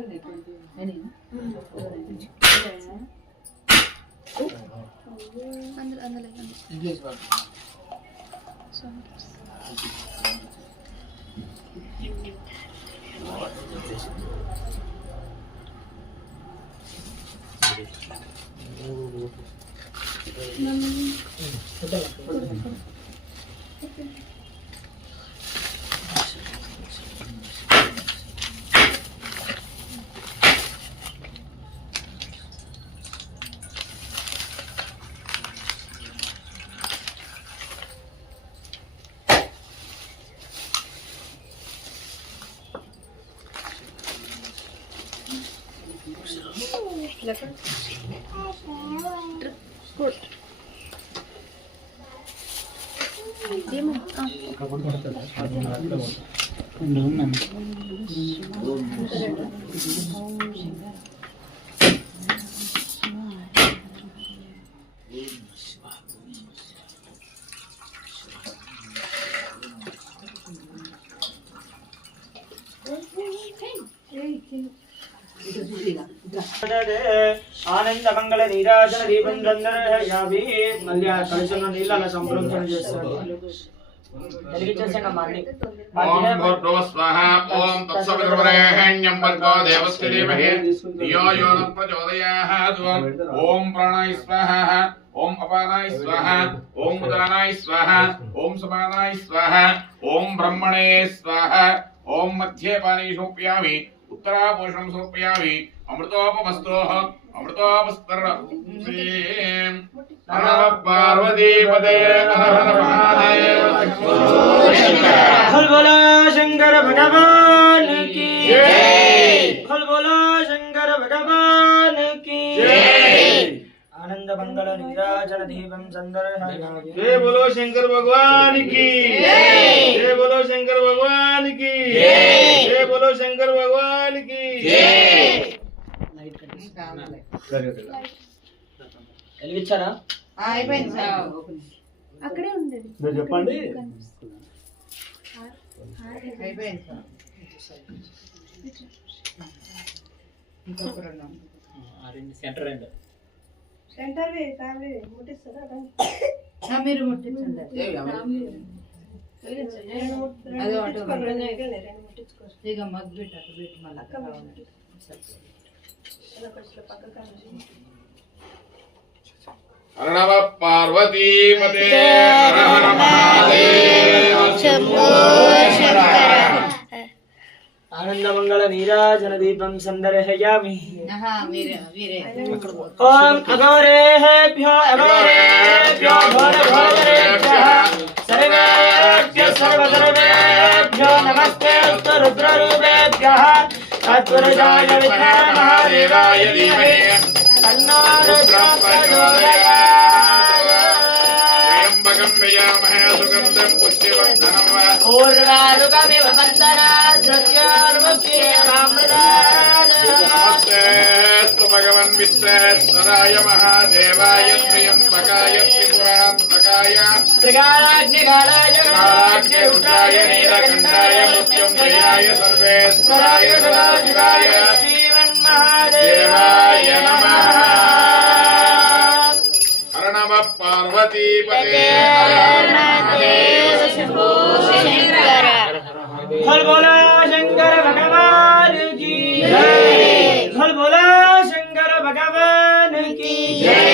ఆనంద మంగళ నీరాజన దీపం చంద్రయావి. మళ్ళీ ఆ కలిసిన నీళ్ళు అలా సంప్రోక్షణ చేస్తాడు. వెలిగించేసాను అన్ని. ఓం భూర్భువ స్వాహ. ఓం తత్సవితుర్వరేణ్యం భర్గో దేవస్య ధీమహి ధియో యో న ప్రచోదయాత్. ఓం ప్రాణాయ స్వాహ. ఓం అపానాయ స్వాహ. ఓం ఉదానాయ స్వాహ. ఓం సమానాయ స్వాహ. ఓం బ్రహ్మణే స్వాహ. ఓం మధ్యే పానీ సమర్పయామి. ఉత్తరాపోషణం సమర్పయామి. అమృతోపమస్తోః అమృతోపస్తర శ్రీం నమః పార్వతీపదే హర హర మహాదేవ. बोल बोलो शंकर भगवान की जय। बोल बोलो शंकर भगवान की जय। आनंद मंगल नीराजन दीपम चंद्रयावी. जय बोलो शंकर भगवान की जय। जय बोलो शंकर भगवान की जय। जय बोलो शंकर भगवान की जय। వెలిగించారా? అక్కడే ఉండేది. చెప్పండి. సెంటర్ ఫ్యామిలీ ముట్టిస్తారా? మీరు ముట్టించండి. ఇక మగ్గు పెట్టారు పెట్టి మళ్ళీ హర నమ పార్వతీపదే హర హర మహాదేవ. ఆనంద మంగళ నీరాజన దీపం సందర్శయామి. మీరే ఓం అఘోరేభ్యో అఘోరేభ్యో ఘోరఘోరేభ్యః సర్వేభ్యః సర్వసర్వేభ్యో నమస్తేస్తు రుద్రరూపేభ్యః తత్పురుషాయ విద్మహే మహాదేవాయ ధీమహి తన్నో రుద్రః ప్రచోదయాత్. త్ర్యంబకం యజామహే సుగంధం పుష్టివర్ధనం వా. ఊర్వారుకమివ వర్ధనాత్ సత్యార్ముఖ్యేనామృతాత్. నమస్తేస్తు భగవన్ విశ్వేశ్వరాయ మహాదేవాయ త్ర్యంబకాయ త్రిపురాంతకాయ త్రికాలాగ్నికాలాయ కాలాగ్నిరుద్రాయ నీలకంఠాయ మృత్యుంజయాయ సర్వేశ్వరాయ సదాశివాయ శ్రీమన్మహాదేవాయ నమః. హర నమ పార్వతీపదే హర హర మహాదేవ. बोल बोला शंकर भगवान की जय। बोल बोला शंकर भगवान की जय।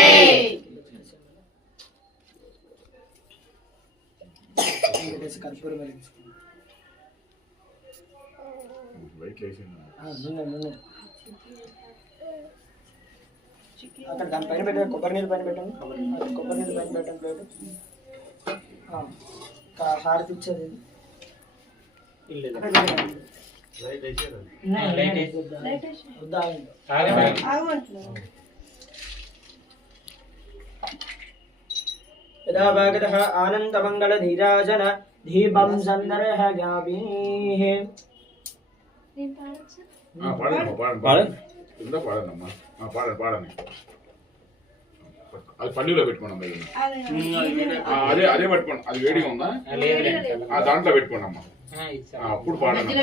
అక్కడ దాని పైన పెట్టండి. కొబ్బరి నీళ్ళు పైన పెట్టండి. కొబ్బరి నీళ్ళు పైన పెట్టండి. ప్లేట్ హారతి ఇచ్చేది ఆనంద మంగళ నీరాజన దీపం సందర్శయామి. పాడండి పాడండి కింద పాడండి అమ్మా. పాడండి పాడండి. అది పల్లీలో పెట్టుకోండి అమ్మా ఇది. అదే పట్టుకోండి. అది వేడిగా ఉందా? దాంట్లో పెట్టుకోండి అమ్మా. అప్పుడు పాడండి.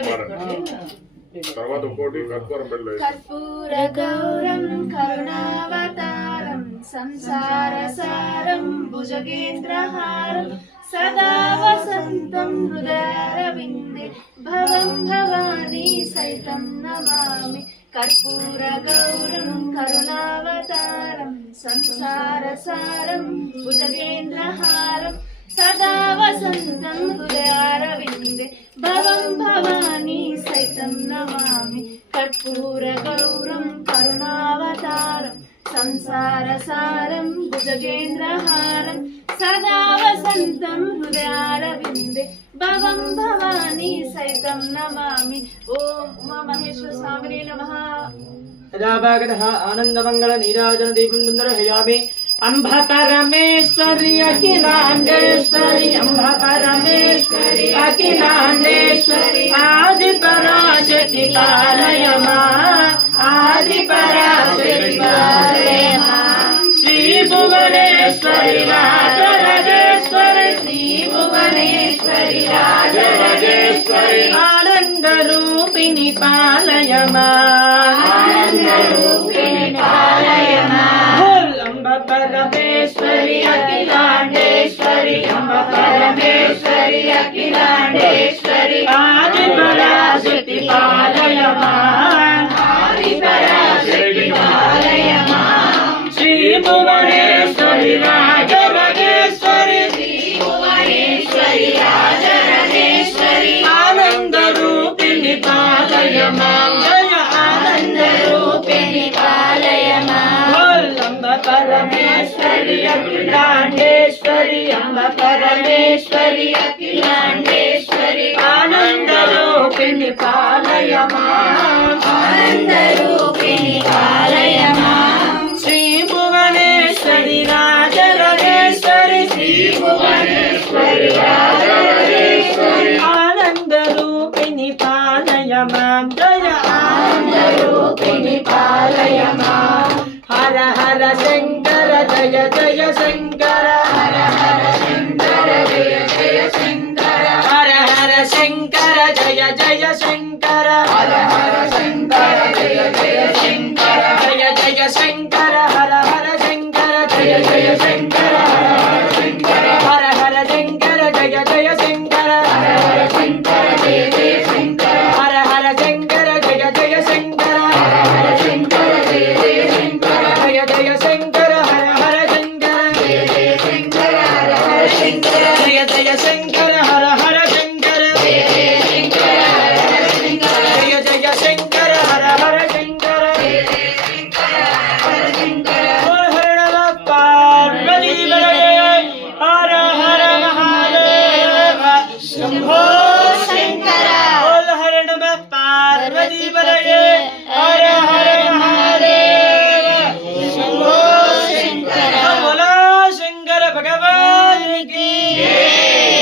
తర్వాత ఇంకోటి కర్పూరం బిళ్ళ కర్పూర గౌరం కరుణావతారం సంసార సారం భుజగేంద్రహారం సదా వసంతం హృదయారవిందే భవం భవానీ సైతం నమామి కర్పూర గౌరం కరుణావతారం సంసార సారం భుజగేంద్రహారం సదా వసంతం హృదయారవిందే భవం భవానీ సైతం నమామి కర్పూర గౌరం కరుణావతారం సంసార సారం భుజగేంద్రహారం సదా వసంతం హృదయారవిందే భవం భవానీ సైతం నమామి. ఓం ఉమా మహేశ్వర స్వామినే నమః. యదాభాగతః ఆనందమంగళ నీరాజన దీపం దుందరహయామి. అంబ పరమేశ్వరి అఖిలాండేశ్వరి అంబ పరమేశ్వరి అఖిలాండేశ్వరి ఆది పరాశక్తి పాలయ మా ఆది పరాశక్తి పాలయ మా శ్రీ భువనేశ్వరి రాజరాజేశ్వరి శ్రీ భువనేశ్వరి రాజరాజేశ్వరి ఆనంద రూపిణి పాలయ మా ఆనంద రూపిణి పాలయ మా అంబ పరమేశ్వరి అఖిలాండేశ్వరి అంబ పరమేశ్వరి అఖిలాండేశ్వరి ఆది పరాశక్తి పాలయ మా ఆది పరాశక్తి పాలయ మా శ్రీ భువనేశ్వరి రాజరాజేశ్వరి శ్రీ భువనేశ్వరి రాజరాజేశ్వరి ఆనంద రూపిణి పాలయ మా జయ ఆనంద రూపిణి పాలయ మా అంబ పరమేశ్వరి అఖిలాండేశ్వరి అంబ పరమేశ్వరి అఖిలాండేశ్వరి ఆనంద రూపిణి పాలయ మా ఆనంద రూపిణి పాలయ మా శ్రీ భువనేశ్వరి రాజరాజేశ్వరి శ్రీ భువనేశ్వరి రాజరాజేశ్వరి ఆనంద రూపిణి పాలయ మా జయ ఆనంద రూపిణి పాలయ మా హర హర శంకర జయ జయ శంకర హర హర శంకర జయ జయ శంకర హర హర శంకర జయ జయ శంకర హర హర శంకర జయ జయ శంకర జయ జయ శంకర హర హర శంకర జయ జయ శంకర హర హర శంకర జయ జయ శంకర హర హర శంకర జయ జయ శంకర హర హర శంకర జయ జయ శంకర హర హర శంకర జయ జయ శంకర జయ జయ శంకర హర హర శంకర జయ జయ శంకర హర హర శంకర జయ జయ శంకర హర హర శంకర జయ జయ శంకర హర హర శంకర జయ జయ శంకర హర హర శంకర జయ జయ శంకర హర శంకర హర హర నమః పార్వతీ పతయే హర హర మహాదేవ శంభో శంకర హర హర నమః పార్వతీ పతయే హర హర మహాదేవ శంభో శంకర బోలో శంకర భగవాన్ की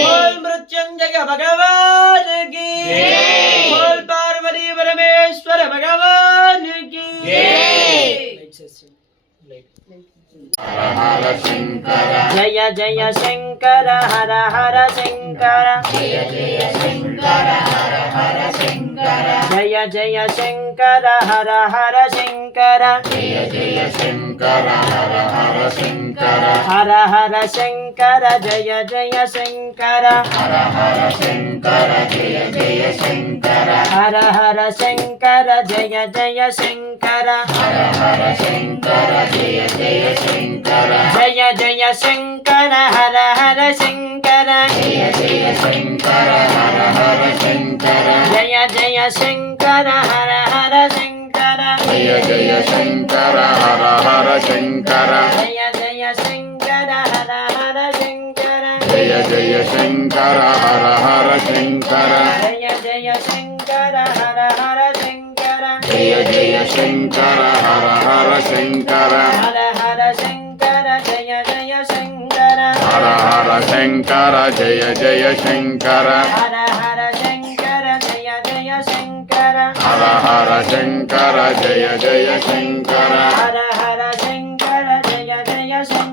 बोल मृत्युंजय भगवान की बोल पार्वती परमेश्वर भगवान की जय जय शंकर हर हर शंकर जय जय शंकर हर हर शंकर जय जय शंकर हर हर शंकर जय जय शंकर हर हर शंकर हर हर शंकर जय जय शंकर हर हर शंकर जय जय शंकर हर हर शंकर जय जय शंकर हर हर शंकर जय जय शंकर जय जय शंकर हर हर शंकर जय जय शंकर हर हर शंकर जय जय शंकर हर हर शंकर जय जय शंकर हर हर शंकर जय जय शंकर हर हर शंकर जय जय शंकर हर हर शंकर जय जय शंकर हर हर शंकर जय जय शंकर हर हर शंकर हर हर शंकर जय जय शंकर हर हर शंकर जय जय शंकर हर हर शंकर जय जय शंकर हर हर शंकर जय जय शंकर हर हर शंकर जय जय शंकर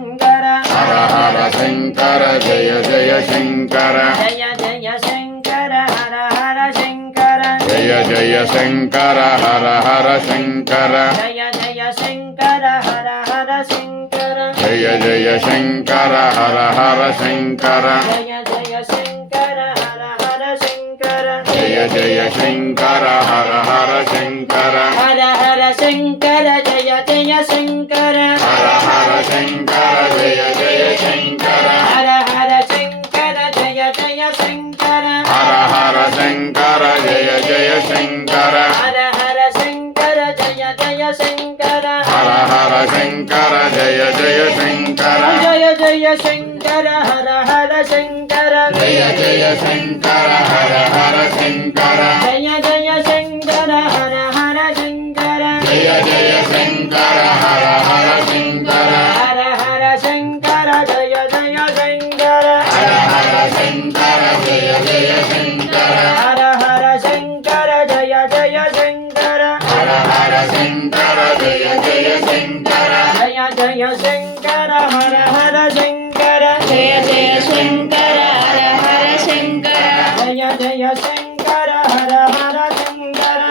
శంకర జయ జయ శంకర జయ జయ శంకర హర హర శంకర జయ జయ శంకర హర హర శంకర జయ జయ శంకర హర హర శంకర జయ జయ శంకర హర హర శంకర జయ జయ శంకర హర హర శంకర జయ జయ శంకర హర హర శంకర హర హర శంకర జయ జయ శంకర హర హర శంకర జయ జయ శంకర హర హర శంకర జయ జయ శంకర హర హర శంకర జయ జయ శంకర హర హర శంకర జయ జయ శంకర హర హర శంకర జయ జయ శంకర జయ జయ శంకర హర హర శంకర జయ జయ శంకర హర హర శంకర జయ జయ శంకర హర హర శంకర జయ జయ శంకర హర హర శంకర హర హర శంకర జయ జయ శంకర హర హర శంకర జయ జయ శంకర హర హర శంకర జయ జయ శంకర హర హర శంకర జయ జయ శంకర జయ జయ శంకర హర హర శంకర జయ జయ శంకర హర హర శంకర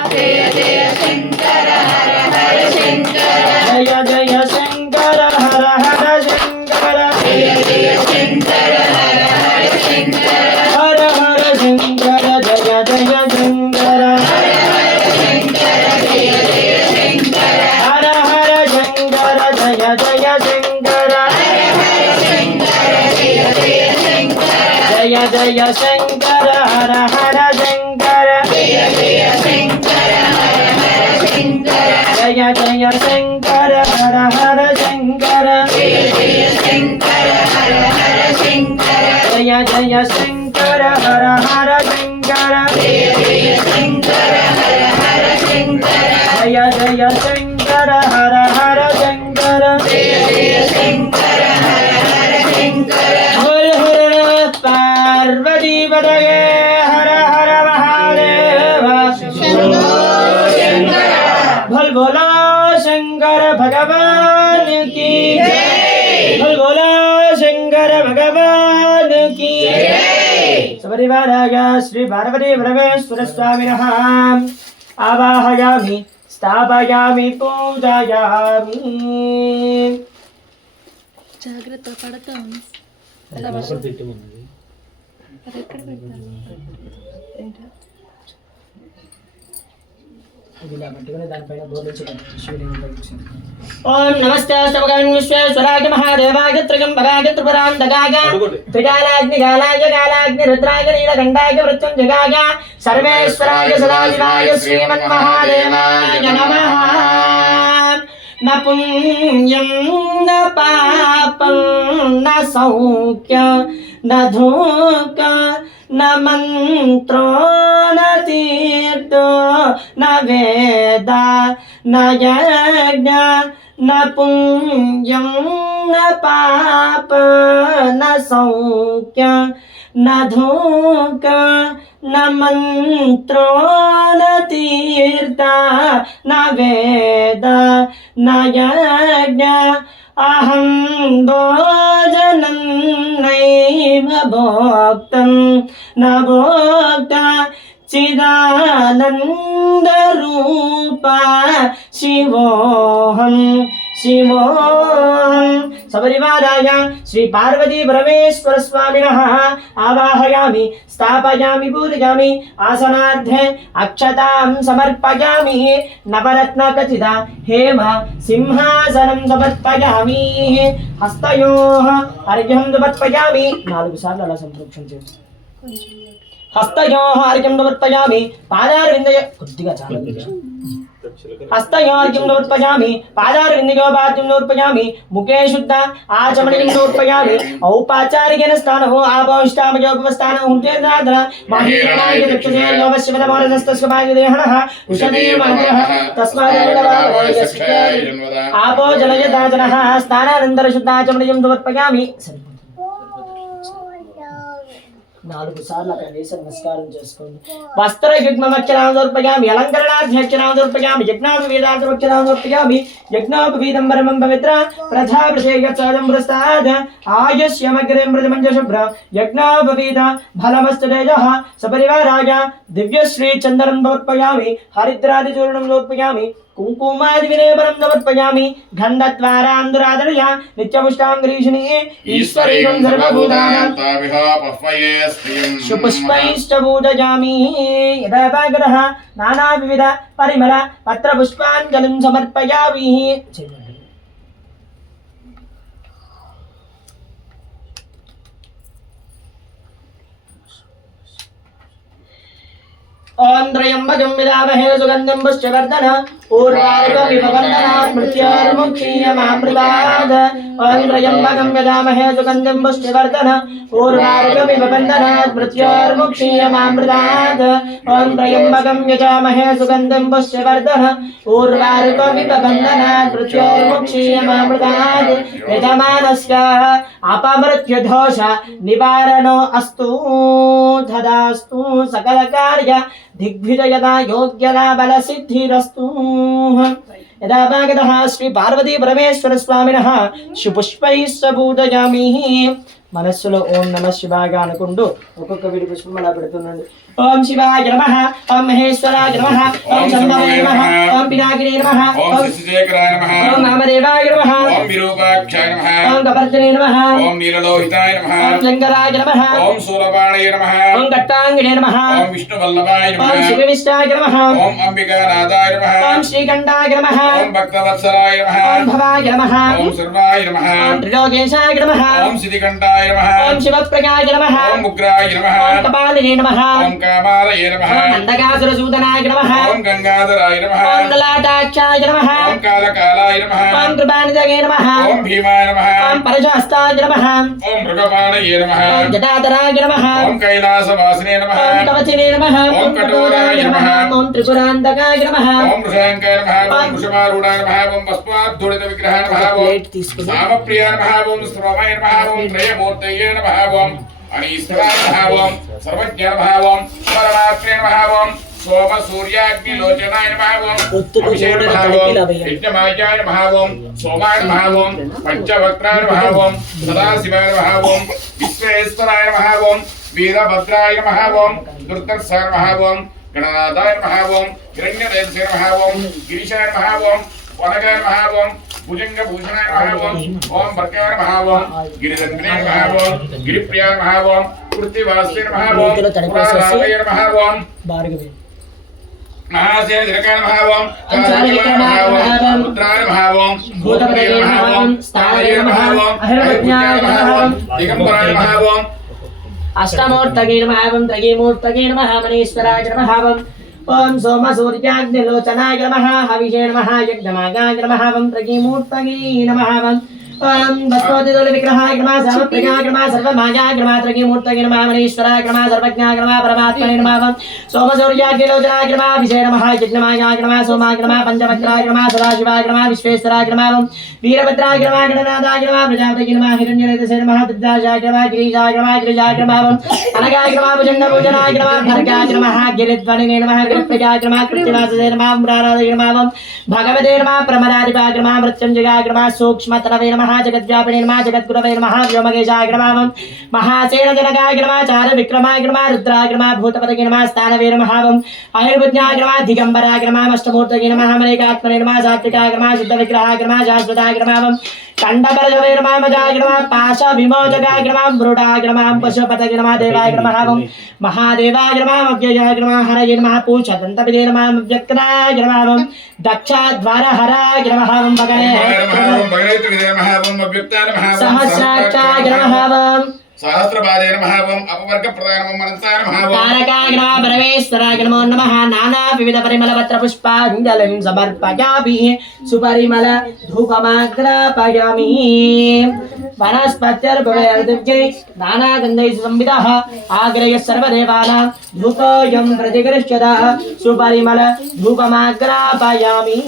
జయ జయ శంకర హర హర శంకర జయ జయ శంకర హర హర శంకర జయ జయ శంకర హర హర శంకర జయ జయ శంకర హర హర శంకర హర హర శంకర జయ జయ శంకర హర హర శంకర జయ జయ శంకర హర హర శంకర జయ జయ శంకర హర హర శంకర జయ జయ శంకర జయ జయ శంకర హర హర శంకర జయ జయ శంకర హర హర శంకర జయ జయ శంకర హర హర శంకర జయ జయ శంకర హర హర శంకర జయ జయ శంకర హర హర శంకర జయ జయ శంకర హర హర శంకర జయ జయ శంకర హర హర శంకర జయ జయ శంకర హర హర శంకర హర హర పార్వతీ పదగే హర హర మహాదేవ శంభో శంకర భల్ భోలా శంకర భగవాన్ की जय भल भोला शंकर भगवान की जय सपरिवाराय श्री पार्वती परमेश्वर स्वामिनः आवाहयामि स्थापयामि पूजयामि జాగ్రత్త పడతాం అది ఎక్కడ పెట్టాలి ఏంటో ओम नमस्ते भगवान विश्वेश्वराय महादेवाय त्रिगंबराय त्रिपुरांतकाय त्रिकालाग्निकालाय कालाग्नि रुद्राय नीलकंठाय मृत्युंजयाय सर्वेश्वराय सदाशिवाय श्रीमन्महादेवाय नमः न पुण्यं न पापं न सौख्यं न धूक न मंत्रो न तीर्थो न वेद न यज्ञ न पुण्यं न पाप न सौख्य न धूक न मंत्रो न तीर्थ न वेद न यज्ञ अहं भोजनं नैव भोक्तं न भोक्ता चिदानन्दरूपा शिवोऽहं शिवोऽहं सपरिवाराय श्री पार्वती परमेश्वर स्वामिनः आवाहयामि स्थापयामि पूजयामि आसनार्थे अक्षतां समर्पयामि नवरत्नखचिता हेम सिंहासनं समर्पयामि हस्तयोः अर्घ्यं समर्पयामि 4 సార్లు అలా సంప్రోక్షణ చేయండి हस्तयोः अर्घ्यं समर्पयामि पादारविन्दयो కొద్దిగా చాలా हस्तयोः अर्घ्यं समर्पयामि पादारविन्दयो पाद्यं समर्पयामि मुखे शुद्ध आचमनीयं समर्पयामि औपचारिकेन स्थानः आपोष्टामयोपस्थानः हुंतेन्द्राधर महिरणाय दक्षिणे योगशिवनमोरस्तस्कमायदेहनः उषदे मन्त्रः तस्मादेव आपो जलयदाजनः स्नानानन्दर शुद्धाचमनीयं समर्पयामि 4 సార్లు అక్కడ వేసి నమస్కారం చేసుకోండి. వస్త్రయుగ్మమక్షరాం సమర్పయామి, అలంకరణాధ్యక్షరాం సమర్పయామి, యజ్ఞోపవీదార్థమక్షరాం సమర్పయామి, యజ్ఞోపవీదం పరమం పవిత్ర ప్రజాభిషేకసాదం ప్రసాద ఆయుష్యమగ్రే మృతమంజశుభ్ర యజ్ఞోపవీద ఫలమస్తు తేజః సపరివారాయ దివ్యశ్రీ చందనం సమర్పయామి, హరిద్రాదిచూర్ణం సమర్పయామి, కుంకుమాది విలేపనం సమర్పయామి, గంధద్వారాందురాదరయ నిత్యపుష్టాంగరీషిణి ఈశ్వరీయం సర్వభూతానాం సుపుష్పైశ్చ పూజయామి. యథాపాగరః నానావిధ పరిమళ పత్రపుష్పాంజలిం సమర్పయామి. ఓం త్రయంబకం విదామహే సుగంధిం పుష్టివర్ధన ఊర్వారుకమివవందనాత్ మృత్యోర్ముక్షీయమామృతాత్. ఓం త్రయంబకం విదామహే సుగంధిం పుష్టివర్ధన ఊర్వారుకమివవందనాత్ మృత్యోర్ముక్షీయమామృతాత్. ఓం త్రయంబకం యజామహే సుగంధిం పుష్టివర్ధన ఊర్వారుకమివవందనాత్ మృత్యోర్ముక్షీయమామృతాత్. యజమానస్య అపమృత్యుదోష నివారణో అస్తు తదాస్తు సకల కార్య దిగ్విజయత యోగ్యత బల సిద్ధిరస్తు. యథాభాగతః శ్రీ పార్వతీ పరమేశ్వర స్వామినః శుపుష్పైశ్చ పూజయామి. మనస్సులో ఓం నమ శివాయ అనుకుంటూ ఒక్కొక్క విడి పుష్పం అలా పెడుతుండండి. ఓం శివాయ నమః, ఓం మహేశ్వరాయ నమః, ఓం శంభవే నమః, ఓం పినాకినే నమః, ఓం శిశుశేఖరాయ నమః, ఓం నామదేవాయ నమః, ఓం విరూపాక్షాయ నమః, ఓం కపర్జనే నమః, ఓం నీలలోహితాయ నమః, ఓం శంకరాయ నమః, ఓం శూలపాణయ నమః, ఓం కట్టాంగినే నమః, ఓం విష్ణువల్లభాయ ఓం నమః, శివవిష్టాయ నమః, ఓం అంబికానాథాయ నమః, ఓం శ్రీకంఠాయ నమః, ఓం భక్తవత్సలాయ నమః, ఓం భవాయ నమః, ఓం సర్వాయ నమః, ఓం త్రిలోకేశాయ నమః, ఓం సిద్ధికంఠాయ నమః, ఓం శివప్రగాయ నమః, ఓం ఉగ్రాయ నమః, ఓం కపాలినే నమః, ఓం కామాలయ నమః, ఓం నందకాసురసూదనాయ నమః, ఓం గంగాధరాయ నమః, ఓం లలాటాక్షాయ నమః, ఓం కాలకాలాయ నమః, ఓం కృపానిధగే నమః, ఓం భీమాయ నమః, ఓం పరశహస్తాయ నమః, ఓం మృగపాణయ నమః, ఓం జటాధరాయ నమః, ఓం కైలాసవాసినే నమః, ఓం కవచినే నమః, ఓం కఠోరాయ నమః, ఓం త్రిపురాంతకాయ నమః. ఓం వృషాంకాయ నమః, ఓం వృషమారూఢాయ నమః, ఓం భస్మాద్ధూళిత విగ్రహాయ నమః, ఓం సామప్రియాయ నమః, ఓం శ్రవమాయ నమః, ఓం త్రయమూర్తయే నమః, ఓం అనీశ్వరాయ నమః, ఓం సర్వజ్ఞాయ నమః, ఓం పరమాత్మే నమః, ఓం సోమ సూర్యాగ్నిలోచనాయ నమః, ఓం అభిషేక నమః, ఓం యజ్ఞమాయాయ నమః, ఓం సోమాయ నమః, ఓం పంచవక్త్రాయ నమః, ఓం సదాశివాయ నమః, ఓం విశ్వేశ్వరాయ నమః, ఓం వీరభద్రాయ నమః, ఓం దుర్దర్శాయ నమః, ఓం గణనాథాయ నమః, ఓం హిరణ్యదేవసాయ నమః, ఓం గిరిశాయ నమః, ఓం వనగాయ నమః, ఓం భుజంగభూషణాయ నమః, ఓం ఓం భర్గాయ నమః, ఓం గిరిదండ్రే నమః, ఓం గిరిప్రియాయ నమః, ఓం కృత్తివాస్య నమః, ఓం పురారామయ నమః, ఓం భార్గవి మహాసేనకాయ నమః, ఓం కాలకాయ నమః, ఓం రుద్రాయ నమః, ఓం భూతపతయ నమః, ఓం స్థానయ నమః, ఓం అహిర్వజ్ఞాయ నమః, ఓం దిగంబరాయ నమః, ఓం అష్టమూర్తగే నమః, ఓం త్రయమూర్తగే నమః, మనీశ్వరాయ నమః, ఓం సోమ సూర్యాగ్నిలోచనాయ నమః, హవిషే నమః, యజ్ఞమాగాయ నమః, ఓం త్రయమూర్తగే నమః, ఓం భస్మోదిదోళ విగ్రహాయ నమః, సర్వప్రగాయ నమః, సర్వమాయాయ నమః, త్రయమూర్తగే నమః, మనీశ్వరాయ నమః, సర్వజ్ఞాయ నమః, పరమాత్మనే నమః, సోమ సూర్యాగ్నిలోచనాయ నమః, హవిషే నమః, యజ్ఞమాగాయ నమః, సోమాయ నమః, పంచవక్త్రాయ నమః, సదాశివాయ నమః, విశ్వేశ్వరాయ నమః, వీరభద్రాయ నమః, గణనాథాయ నమః, ప్రజాపతిగే నమః, హిరణ్యరేతసే నమః, దుర్దాశాయ నమః, గిరీశాయ నమః, గిరిజాయ నమః, అనగాయ నమః, భుజంగభూషణాయ నమః, భర్గాయ నమః, గిరిధ్వనినే నమః, గిరిప్రజాయ నమః, కృత్తివాససే నమః, మురారాధయ నమః, భగవతే నమః, ప్రమదాధిపాయ నమః, మృత్యుంజయాయ నమః, సూక్ష్మతరవే నమః, జగద్వ్యాపినే నమః, జగద్గురవే నమః, వ్యోమకేశాయ నమః, మహాసేనజనకాయ నమః, చార విక్రమాయ నమః, రుద్రాయ నమః, భూతపతగే నమః, స్థానవే నమః, ఆయుర్విజ్ఞాయ నమః, దిగంబరాయ నమః, అష్టమూర్తగే నమః, మనేకాత్మనే నమః, సాత్వికాయ నమః, శుద్ధ విగ్రహాయ నమః, శాశ్వతాయ నమః, కండబలజవే నమః, మజాయ నమః, పాశ విమోచకాయ నమః, మృడాయ నమః, పశుపతగే నమః, దేవాయ నమః, మహాదేవాయ నమః, అవ్యయాయ నమః, హరయే నమః, పూషదంతపిదే నమః, వ్యక్తనాయ నమః, దక్షాద్వారహరాయ నమః, భగనే సహస్రాక్షాయ నమః, సహస్రపాదే నమః, ఓం అపవర్గ ప్రధానమం అనంతాయ నమః, ఓం తారకాయ నమః, పరమేశ్వరాయ నమో నమః, నానా వివిధ పరిమళ పత్ర పుష్పాంజలిం సమర్పయామి, సుపరిమళ ధూపమాగ్రాపయామి, వనస్పత్యర్భవైర్దివ్యై నానాగంధైః సంవిదః ఆగ్రయ సర్వదేవానాం ధూపోయం ప్రతిగృహ్యతః, సుపరిమళ ధూపమాగ్రాపయామి.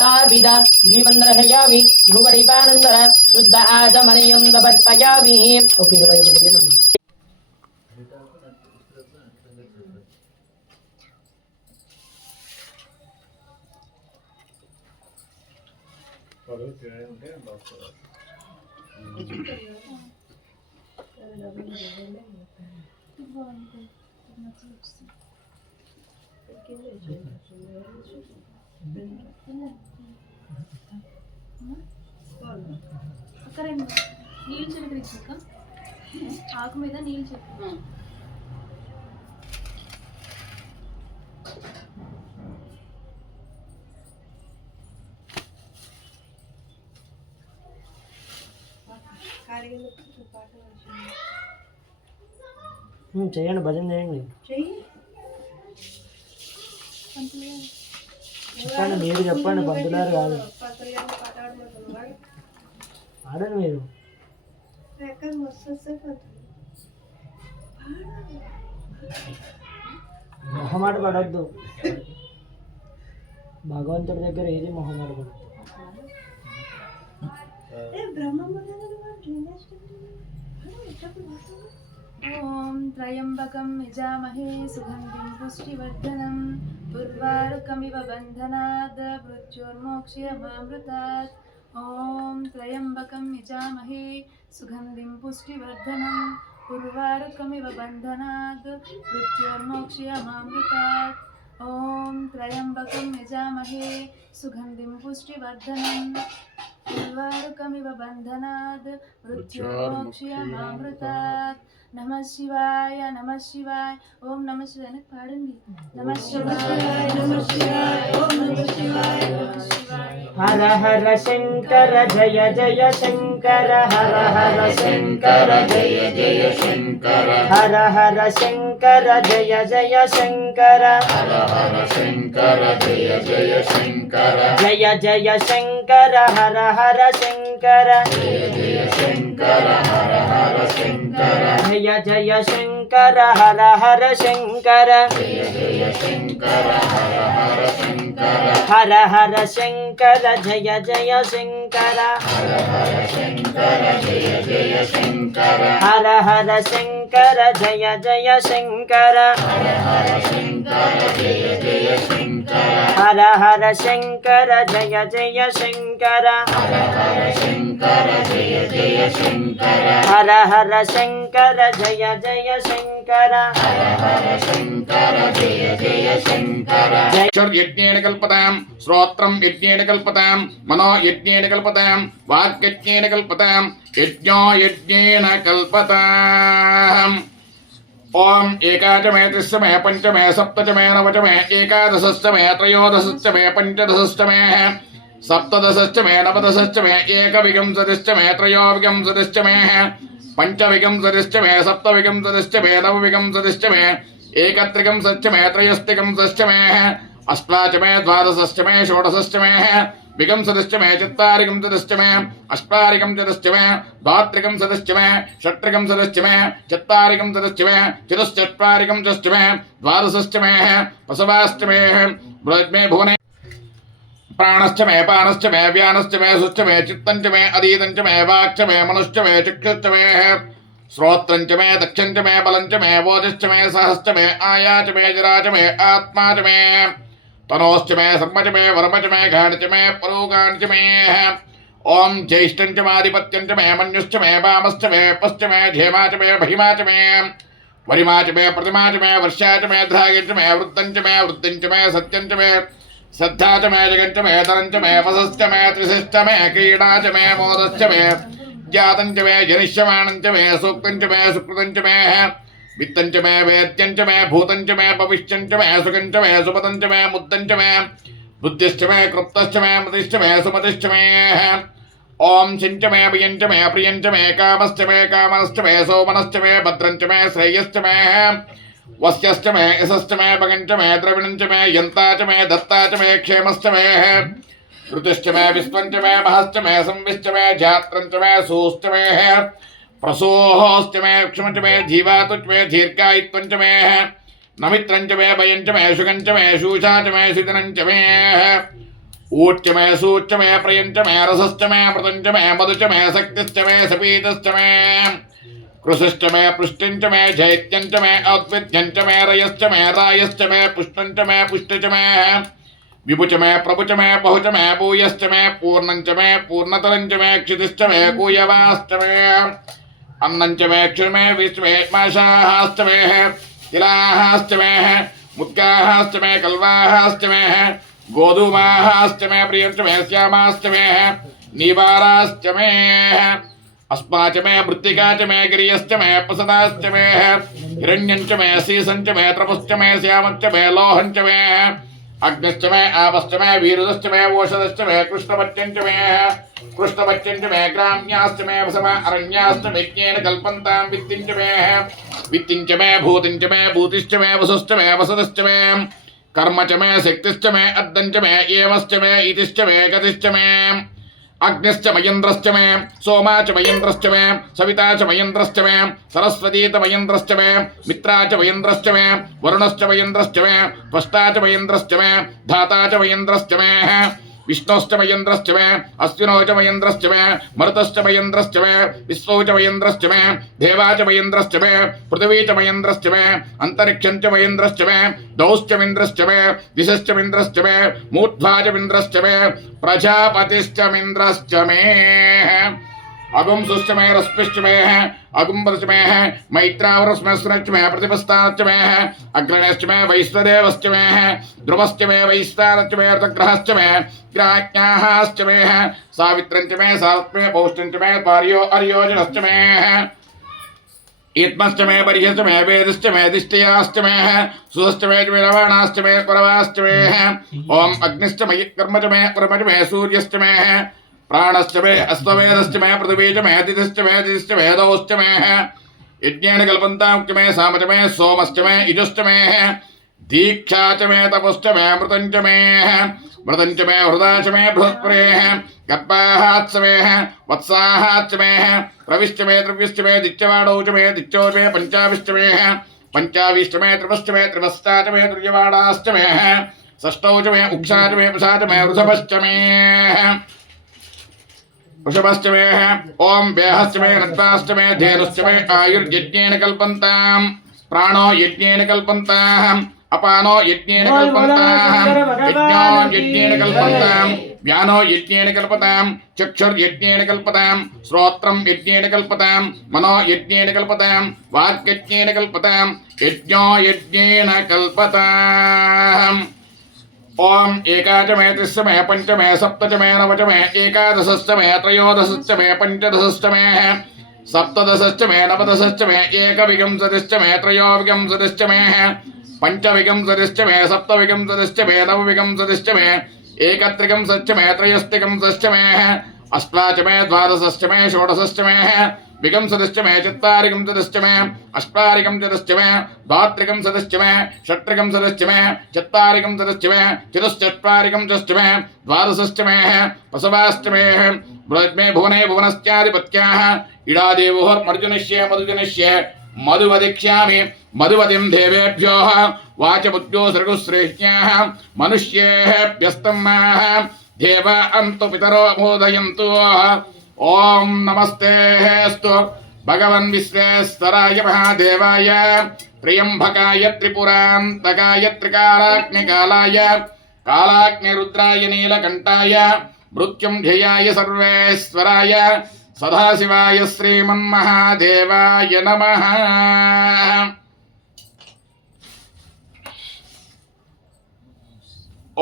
तार्विद धीवन्द्रहयामि ध्रुवदीपानन्दर शुद्ध आचमनीयं समर्पयामि ओके 21 ఏనమ్మా అక్కడ నీళ్ళు చిలకరించాక ఆకు మీద నీళ్ళు చిలక చేయండి భజన చేయండి చెప్పండి మీరు చెప్పండి పంతులారు కాదు ఆడండి మీరు మొహమాట పడద్దు భగవంతుడి దగ్గర ఏది మొహమాట పడద్దు ఓం త్రయంబకం యజామహే సుగంధిం పుష్టివర్ధనం ఉర్వారుకమివ బంధనాద్ మృత్యోర్మోక్ష్యమామృతాత్ ఓం త్రయంబకం యజామహే సుగంధిం పుష్టివర్ధనం ఉర్వారుకమివ బంధనాద్ మృత్యోర్మోక్ష్యమామృతాత్ ఓం త్రయంబకం యజామహే సుగంధిం పుష్టివర్ధనం ఉర్వారుకమివ బంధనాద్ మృత్యోర్మోక్ష్యమామృతాత్ నమః శివాయ ఓం నమః శివాయ పాడండి నమః శివాయ ఓం నమః శివాయ హర హర శంకర జయ జయ శంకర హర హర శంకర జయ జయ శంకర హర హర శంకర జయ జయ శంకర హర హర శంకర జయ జయ శంకర జయ జయ శంకర హర హర శంకర జయ జయ శంకర హర హర శంకర జయ జయ శంకర హర హర శంకర జయ జయ శంకర హర హర శంకర హర హర శంకర జయ జయ శంకర హర హర శంకర జయ జయ శంకర హర హర శంకర జయ జయ శంకర హర హర శంకర జయ జయ శంకర హర హర శంకర జయ జయ శంకర హర హర శంకర జయ జయ శంకర హర హర శంకర జయ జయ శంకర హర హర శంకర జయ జయ శంకర యజ్ఞేన కల్పతాం శ్రోత్రం యజ్ఞేన కల్పతాం మనో యజ్ఞేన కల్పతాం వాక్యజ్ఞేన కల్పతాం యజ్ఞో యజ్ఞేన కల్పతాం ఓం ఏకాచమే త్రిశమే పంచమే సప్తచమే నవచమే ఏకాదశశ్చమే త్రయోదశశ్చమే పంచదశశ్చమే సప్తదశశ్చమే నవదశశ్చమే ఏకవింశతిశ్చమే త్రయోవింశతిశ్చమే పంచవింశతిశ్చమే సప్తవింశతిశ్చమే నవవింశతిశ్చమే ఏకత్రికంశశ్చమే త్రయస్త్రికంశశ్చమే అష్టాచమే ద్వాదశశ్చమే షోడశశ్చమే వికంశతిశ్చమే చత్వారికంశతిశ్చమే అష్టారికంశతిశ్చమే ద్వాత్రికంశతిశ్చమే షట్రికంశతిశ్చమే చత్వారికంశతిశ్చమే చతుశ్చత్వారికంశశ్చమే ద్వాదశశ్చమే పశవాశ్చమే బ్రహ్మే భువనే ప్రాణశ్చమే పానశ్చమే వ్యానశ్చమే సుశ్చమే చిత్తంచమే అధీతంచమే వాక్చమే మనుశ్చమే చక్షుశ్చమే శ్రోత్రంచమే దక్షంచమే బలంచమే ఓజశ్చమే సహశ్చమే ఆయాచమే జరాచమే ఆత్మాచమే తనోశ్చమే సర్మచమే వర్మచమే ఘాణచమే పరోగాణచమే ఓం జ్యేష్ఠంచమాధిపత్యంచమే మన్యుశ్చమే వామశ్చమే పశ్చమే ధేమాచమే భీమాచమే వరిమాచమే ప్రతిమాచమే వర్షాచమే ధ్రాగిచమే వృత్తంచమే వృత్తించమే సత్యంచమే श्रद्धाचमे जगंचमे तरंचमे वसश्चमे त्रिशिश्चमे क्रीडाचमे मोदश्चमे ज्ञातंचमे जनिष्यमाणंचमे सूक्तंचमे सुकृतंचमे वित्तंचमे वेद्यंचमे भूतंचमे भविष्यंचमे सुखंचमे सुपतंचमे मुद्दंचमे बुद्धिश्चमे कृप्तश्चमे मतिश्चमे सुमतिश्चमे ओम शिंचमे प्रियंचमे प्रियंचमे कामश्चमे कामनश्चमे सोमनश्चमे भद्रंचमे श्रेयश्चमे वस्यश्चमे यशश्चमे भगंचमे द्रविणंचमे यंताचमे दत्ताचमे क्षेमश्चमे ऋतुश्चमे विश्वंचमे महश्चमे संविश्चमे जात्रंचमे सूश्चमे प्रसूहोश्चमे क्षमचमे जीवातुचमे दीर्घायित्वंचमे नमित्रंचमे भयंचमे सुगंचमे शूषाचमे सिदनंचमे ऊच्च मे सूच्च मे प्रियंच मे रसश्च मे मृतंच मे मधुच मे शक्तिश्च मे सपीतश्च मे कृषश्च मे पृष्टिंच मे जैत्यंच मे औद्विध्यंच मे रयश्च मे रायश्च मे पुष्टंच मे पुष्टच मे विभुच मे प्रभुच मे बहुच मे भूयश्च मे पूर्णंच मे पूर्णतरंच मे क्षितिश्च मे कूयवाश्च मे अन्नंच मे क्षुर मे विश्व मे माशाश्च मे तिलाश्च मे मुद्गाश्च मे कल्वाश्च मे गोधूमाश्च मे प्रियंच मे श्यामाश्च मे नीवाराश्च मे अस्माच मे मृत्तिका च मे गिरियश्च मे प्रसदाश्च मे हिरण्यंच मे शीसंच मे तपश्च मे श्यामश्च मे लोहंच मे अग्निश्च मे आपश्च मे वीरुदश्च मे ओषधश्च मे कृष्णपत्यंच मे ग्राम्याश्च मे वसव अरण्याश्च विज्ञेन कल्पन्तां वित्तिंच मे भूतिंच मे भूतिश्च मे वसुश्च मे वसदश्च मे कर्म च मे शक्तिश्च मे अद्दंच मे एवश्च मे इतिश्च मे गतिश्च मे अग्निश्च मयन्द्रश्च मे सोमा च मयन्द्रश्च मे सविता च मयन्द्रश्च मे सरस्वती च मयन्द्रश्च मे मित्रा च मयन्द्रश्च मे वरुणश्च मयन्द्रश्च मे त्वष्टा च मयन्द्रश्च मे धाता च मयन्द्रश्च मे विष्णुश्च मयन्द्रश्च मे अश्विनो च मयन्द्रश्च मे मरुतश्च मयन्द्रश्च मे विश्वो च मयन्द्रश्च मे देवा च मयन्द्रश्च मे पृथिवी च मयन्द्रश्च मे अन्तरिक्षं च मयन्द्रश्च मे दौश्च मिन्द्रश्च मे दिशश्च मिन्द्रश्च मे मूर्ध्वा च मिन्द्रश्च मे प्रजापतिश्च मिन्द्रश्च मे अगुंसुश्च मे रश्मिश्च मे अगुंबरश्च मे मैत्रावरश्मश्च मे प्रतिपस्ताश्च मे अग्रणश्च मे वैश्वदेवश्च मे ध्रुवश्च मे वैश्वानश्च मे ऋतग्रहश्च मे ग्राज्ञाश्च मे सावित्रञ्च मे सारस्मे पौष्टञ्च मे पार्यो अर्योजनश्च मे इत्मश्च मे बर्ह्यश्च मे वेदश्च मे दिष्टयाश्च मे सुधश्च मे रवाणाश्च मे परवाश्च मे ओम अग्निश्च मयि कर्म च मे सूर्यश्च मे प्राणश्च मे अश्वमेधश्च मे पृथिवी च मे दितिश्च मे दौश्च मे यज्ञेन कल्पन्तां मे सामच मे सोमश्च मे इजुश्च मे दीक्षा च मे तपश्च मे मृतञ्च मे हृदा च मे बृहस्परेः गर्भाश्च मे वत्साश्च मे प्रविश्च मे द्रव्यश्च मे दिच्यवाडौ च मे दिच्चौ च मे पञ्चाविश्च मे पञ्चाविश्च मे त्रिवश्च मे त्रिवस्ता च मे तुर्यवाडाश्च मे षष्टौ च मे उक्षा च मे पुषा च मे वृषभश्च मे वृषभश्च मे ओम वेहश्च मे नत्वाश्च मे धेनुश्च मे आयुर्यज्ञेन कल्पन्तां प्राणो यज्ञेन कल्पन्ताम् अपानो यज्ञेन कल्पन्ताम् यज्ञो यज्ञेन कल्पन्ताम् व्यानो यज्ञेन कल्पताम् चक्षुर्यज्ञेन कल्पताम् श्रोत्रं यज्ञेन कल्पताम् मनो यज्ञेन कल्पताम् वाक्यज्ञेन कल्पताम् यज्ञो यज्ञेन कल्पताम् ओम एकाच मे त्रिश्च मे पंच मे सप्त च मे नव च मे एकादशश्च मे त्रयोदशश्च मे पंचदशश्च मे सप्तदशश्च मे नवदशश्च मे एकविंशतिश्च मे त्रयोविंशतिश्च मे पंचविंशतिश्च मे सप्तविंशतिश्च मे नवविंशतिश्च मे एकत्रिंशश्च मे त्रयस्त्रिंशश्च मे अष्टाच मे द्वादशश्च मे षोडशश्च मे विंशतिश्च मे चत्वारिंशतिश्च मे अष्टारिंशतिश्च मे द्वात्रिंशतिश्च मे षट्त्रिंशतिश्च मे चत्वारिंशतिश्च मे चतुश्चत्वारिंशतिश्च मे द्वादशश्च मे वसवाश्च मे ब्रह्मे भुवने भुवनश्चाधिपत्याः इडादेवोर्मर्जुनिष्ये मधुजनिष्ये मधुवदिक्ष्यामि मधुवतिं देवेभ्यो वाचमुद्योसृगुश्रेष्ठ्याः मनुष्येभ्यस्तं देव अन्तु पितरो मोदयन्तु ओम नमस्तेस्तु भगवन् विश्वेश्वराय महादेवाय त्र्यंबकाय त्रिपुरान्तकाय त्रिकालाग्निकालाय कालाग्निरुद्राय नीलकण्ठाय मृत्युञ्जयाय सर्वेश्वराय सदाशिवाय श्रीमन्महादेवाय नमः।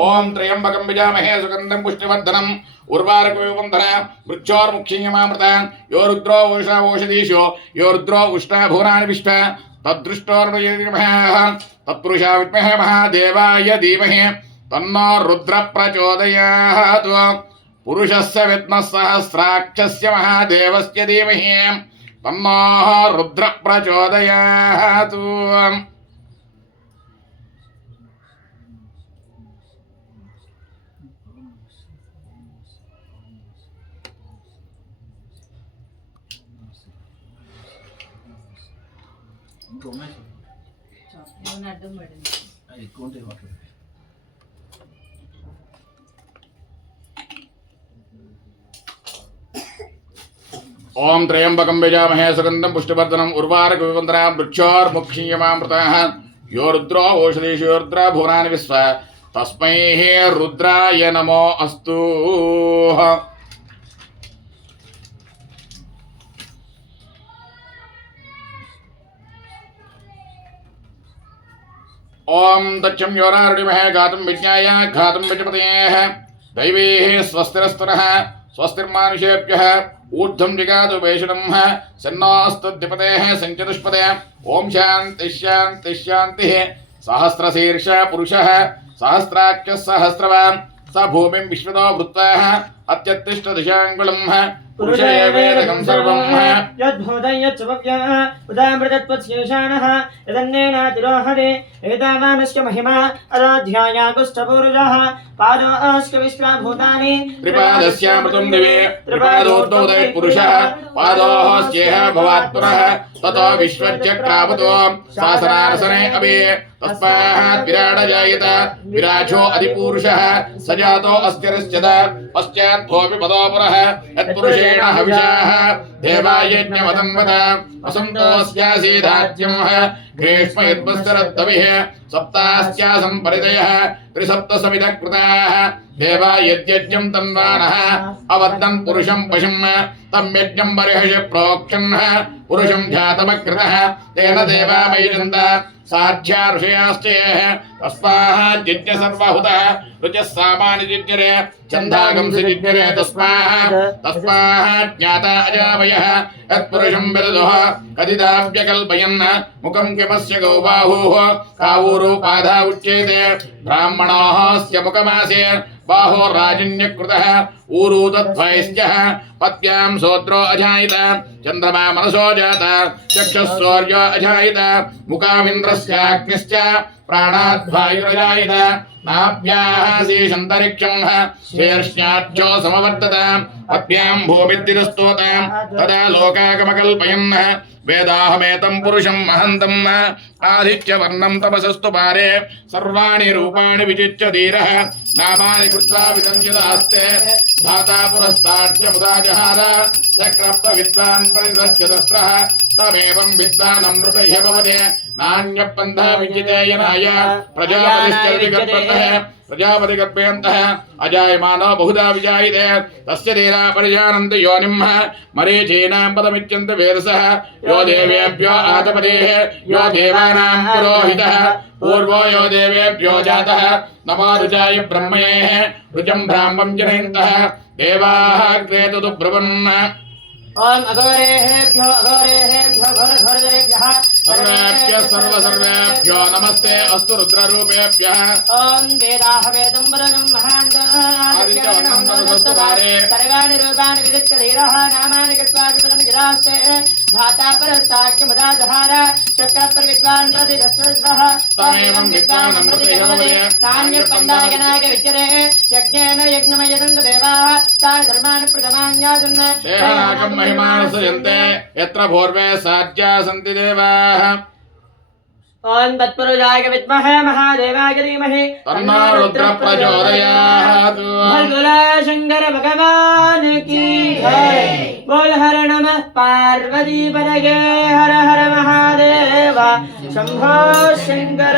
ओम त्र्यंबकं यजामहे सुगंधं पुष्टिवर्धनम् उर्वारुकमिव बन्धनं मृक्षोर्मुक्षीयमामृतान् यो रुद्रो वोषधीशो यो रुद्रो उष्णः भुवनानि विष्ट तद्दृष्टोर्वयेमः तत्पुरुषा विद्महे महादेवाय धीमहि तन्नो रुद्र प्रचोदयात् पुरुषस्य विद्मः सहस्राक्षस्य महादेवस्य धीमहि तन्नो रुद्र प्रचोदयात्। అడ్డం పడింది ఎక్కువ ఉంటాయి వాటర్ ओम त्र्यंबकं यजामहे सुगंधं पुष्टिवर्धनम् उर्वारुकविवन्दनां वृक्षोर्मुक्षीयमामृताः यो रुद्रो ओषधीषु यो रुद्रा भुवनानि विश्व तस्मै रुद्राय नमो अस्तु। ओम दक्षं योरारुणिमहे गातुं विज्ञाय घातुं विजपतेः दैवीः स्वस्तिरस्तुनः स्वस्तिर्मानुषेभ्यः ऊर्ध्वं जिगातु वैष्णं सन्नास्तद्विपतेः सञ्चतुष्पदे ओम शान्ति शान्ति शान्तिः। सहस्रशीर्ष पुरुषः सहस्राक्षः सहस्रवान् स भूमिं विश्वतो भूत्वाः अत्यत्तिष्ठ दिशाङ्गुलं पुरुषे वेदकं सर्वं यद्भूतं यच्छुभव्यः उदामृतत्वशेषाणः यदन्नेनातिरोहते एतावानस्य महिमा अदाध्यायागुष्ठपूरुषः पादोऽस्य विश्वभूतानि त्रिपादस्यामृतं दिवे त्रिपादोर्धोदयत् पुरुषः पादोऽस्येह भवात्पुरः ततो विश्वचक्रावतो शासनारसने अभि तस्मात् विराट जायत विराजो अधिपुरुषः स जातो अस्तिरश्चद पश्चात् भोऽपि पदो पुरः यत्पुरुषेण हविषाः देवायज्ञमतन्वत असन्तोऽस्यासीदाज्यं ग्रीष्म यद्वत्सरद्दविः सप्तास्यासन् परिदयः त्रिसप्तसमितः कृताः देवा यद्यज्ञं तन्वानः अवदन् पुरुषं पशुं तं यज्ञं बर्हिषि प्रोक्षन् पुरुषं ध्यातमकृतः तेन देवा वैजन्त साध्या ऋषयाश्चेः तस्माज्जिज्ञ सर्वहुतः ऋचः सामानि जिज्ञरे छन्दागंसि जिज्ञरे तस्मात् ज्ञाता अजावयः यत्पुरुषं विदुः कथिताव्यकल्पयन् मुखं किमस्य गौबाहुः कावूरुपाधा उच्येते ब्राह्मणोऽस्य मुखमासे बाहो राजन्यकृतः ऊरू तद्वैश्चः पत्यां सोद्रो अजायत चन्द्रमा मनसो जात चक्षुः सूर्यो अजायत मुखाविन्द्रस्याग्निश्च प्राणाद्वायुरजायत नाभ्याः शेषन्तरिक्षं शीर्ष्ण्याढ्यो समवर्तत पत्यां भूमिर्दिरस्तोत तदा लोकागमकल्पयन् वेदाहमेतं पुरुषं महन्तम् आदित्यवर्णं तपसस्तु पारे सर्वाणि रूपाणि विचित्य धीरः नामानि कृत्वा विदञ्चितास्ते धाता पुरस्ताच्च मुदा जहार चक्रप्त विद्वान् परिदृश्यतस्रः तमेवं विद्वानमृत इह भवते नान्यपन्था विजितेयनाय प्रजापतिगर्भयन्तः अजायमानो बहुधा विजायते तस्य धीरा परिजानन्ति योनिं मरीचीनां पदमित्यन्त वेदसः यो देवेभ्यो आतपदेः यो देवानां पुरोहितः पूर्वो यो देवेभ्यो जातः नमो रुचाय ब्रह्मणेः रुचं ब्राह्मं जनयन्तः देवाः क्रेतुतु ब्रुवन् ओम अघोरेभ्यो घोरघोरदेभ्यः सर्वेभ्यः सर्वेभ्यो नमस्ते अस्तु रुद्ररूपेभ्यः ओम वेदाः वेदं वरनं महान्तस्तुवारे सर्वाणि रूपाणि विदित्य धीरः नामानि कृत्वा विवदन् गिरास्ते धाता परस्ताख्यमुदा जहार चक्रप्रविद्वान् प्रतिदस्रः तमेवं विद्वान् अमृतैः भवते नान्यपन्दायनाय विच्यते यज्ञेन यज्ञमयदन्त देवाः तान् धर्मान् प्रथमान्यासन् देहनाकं महिमानसयन्ते यत्र भूर्वे साध्या सन्ति देवाः ओम तत्पुरुषाय विद्महे महादेवाय धीमहि तन्नो रुद्र प्रचोदयात्। बोल शंकर भगवान की जय। बोल हर नमः पार्वती पतये हर हर महादेव शंभो शंकर।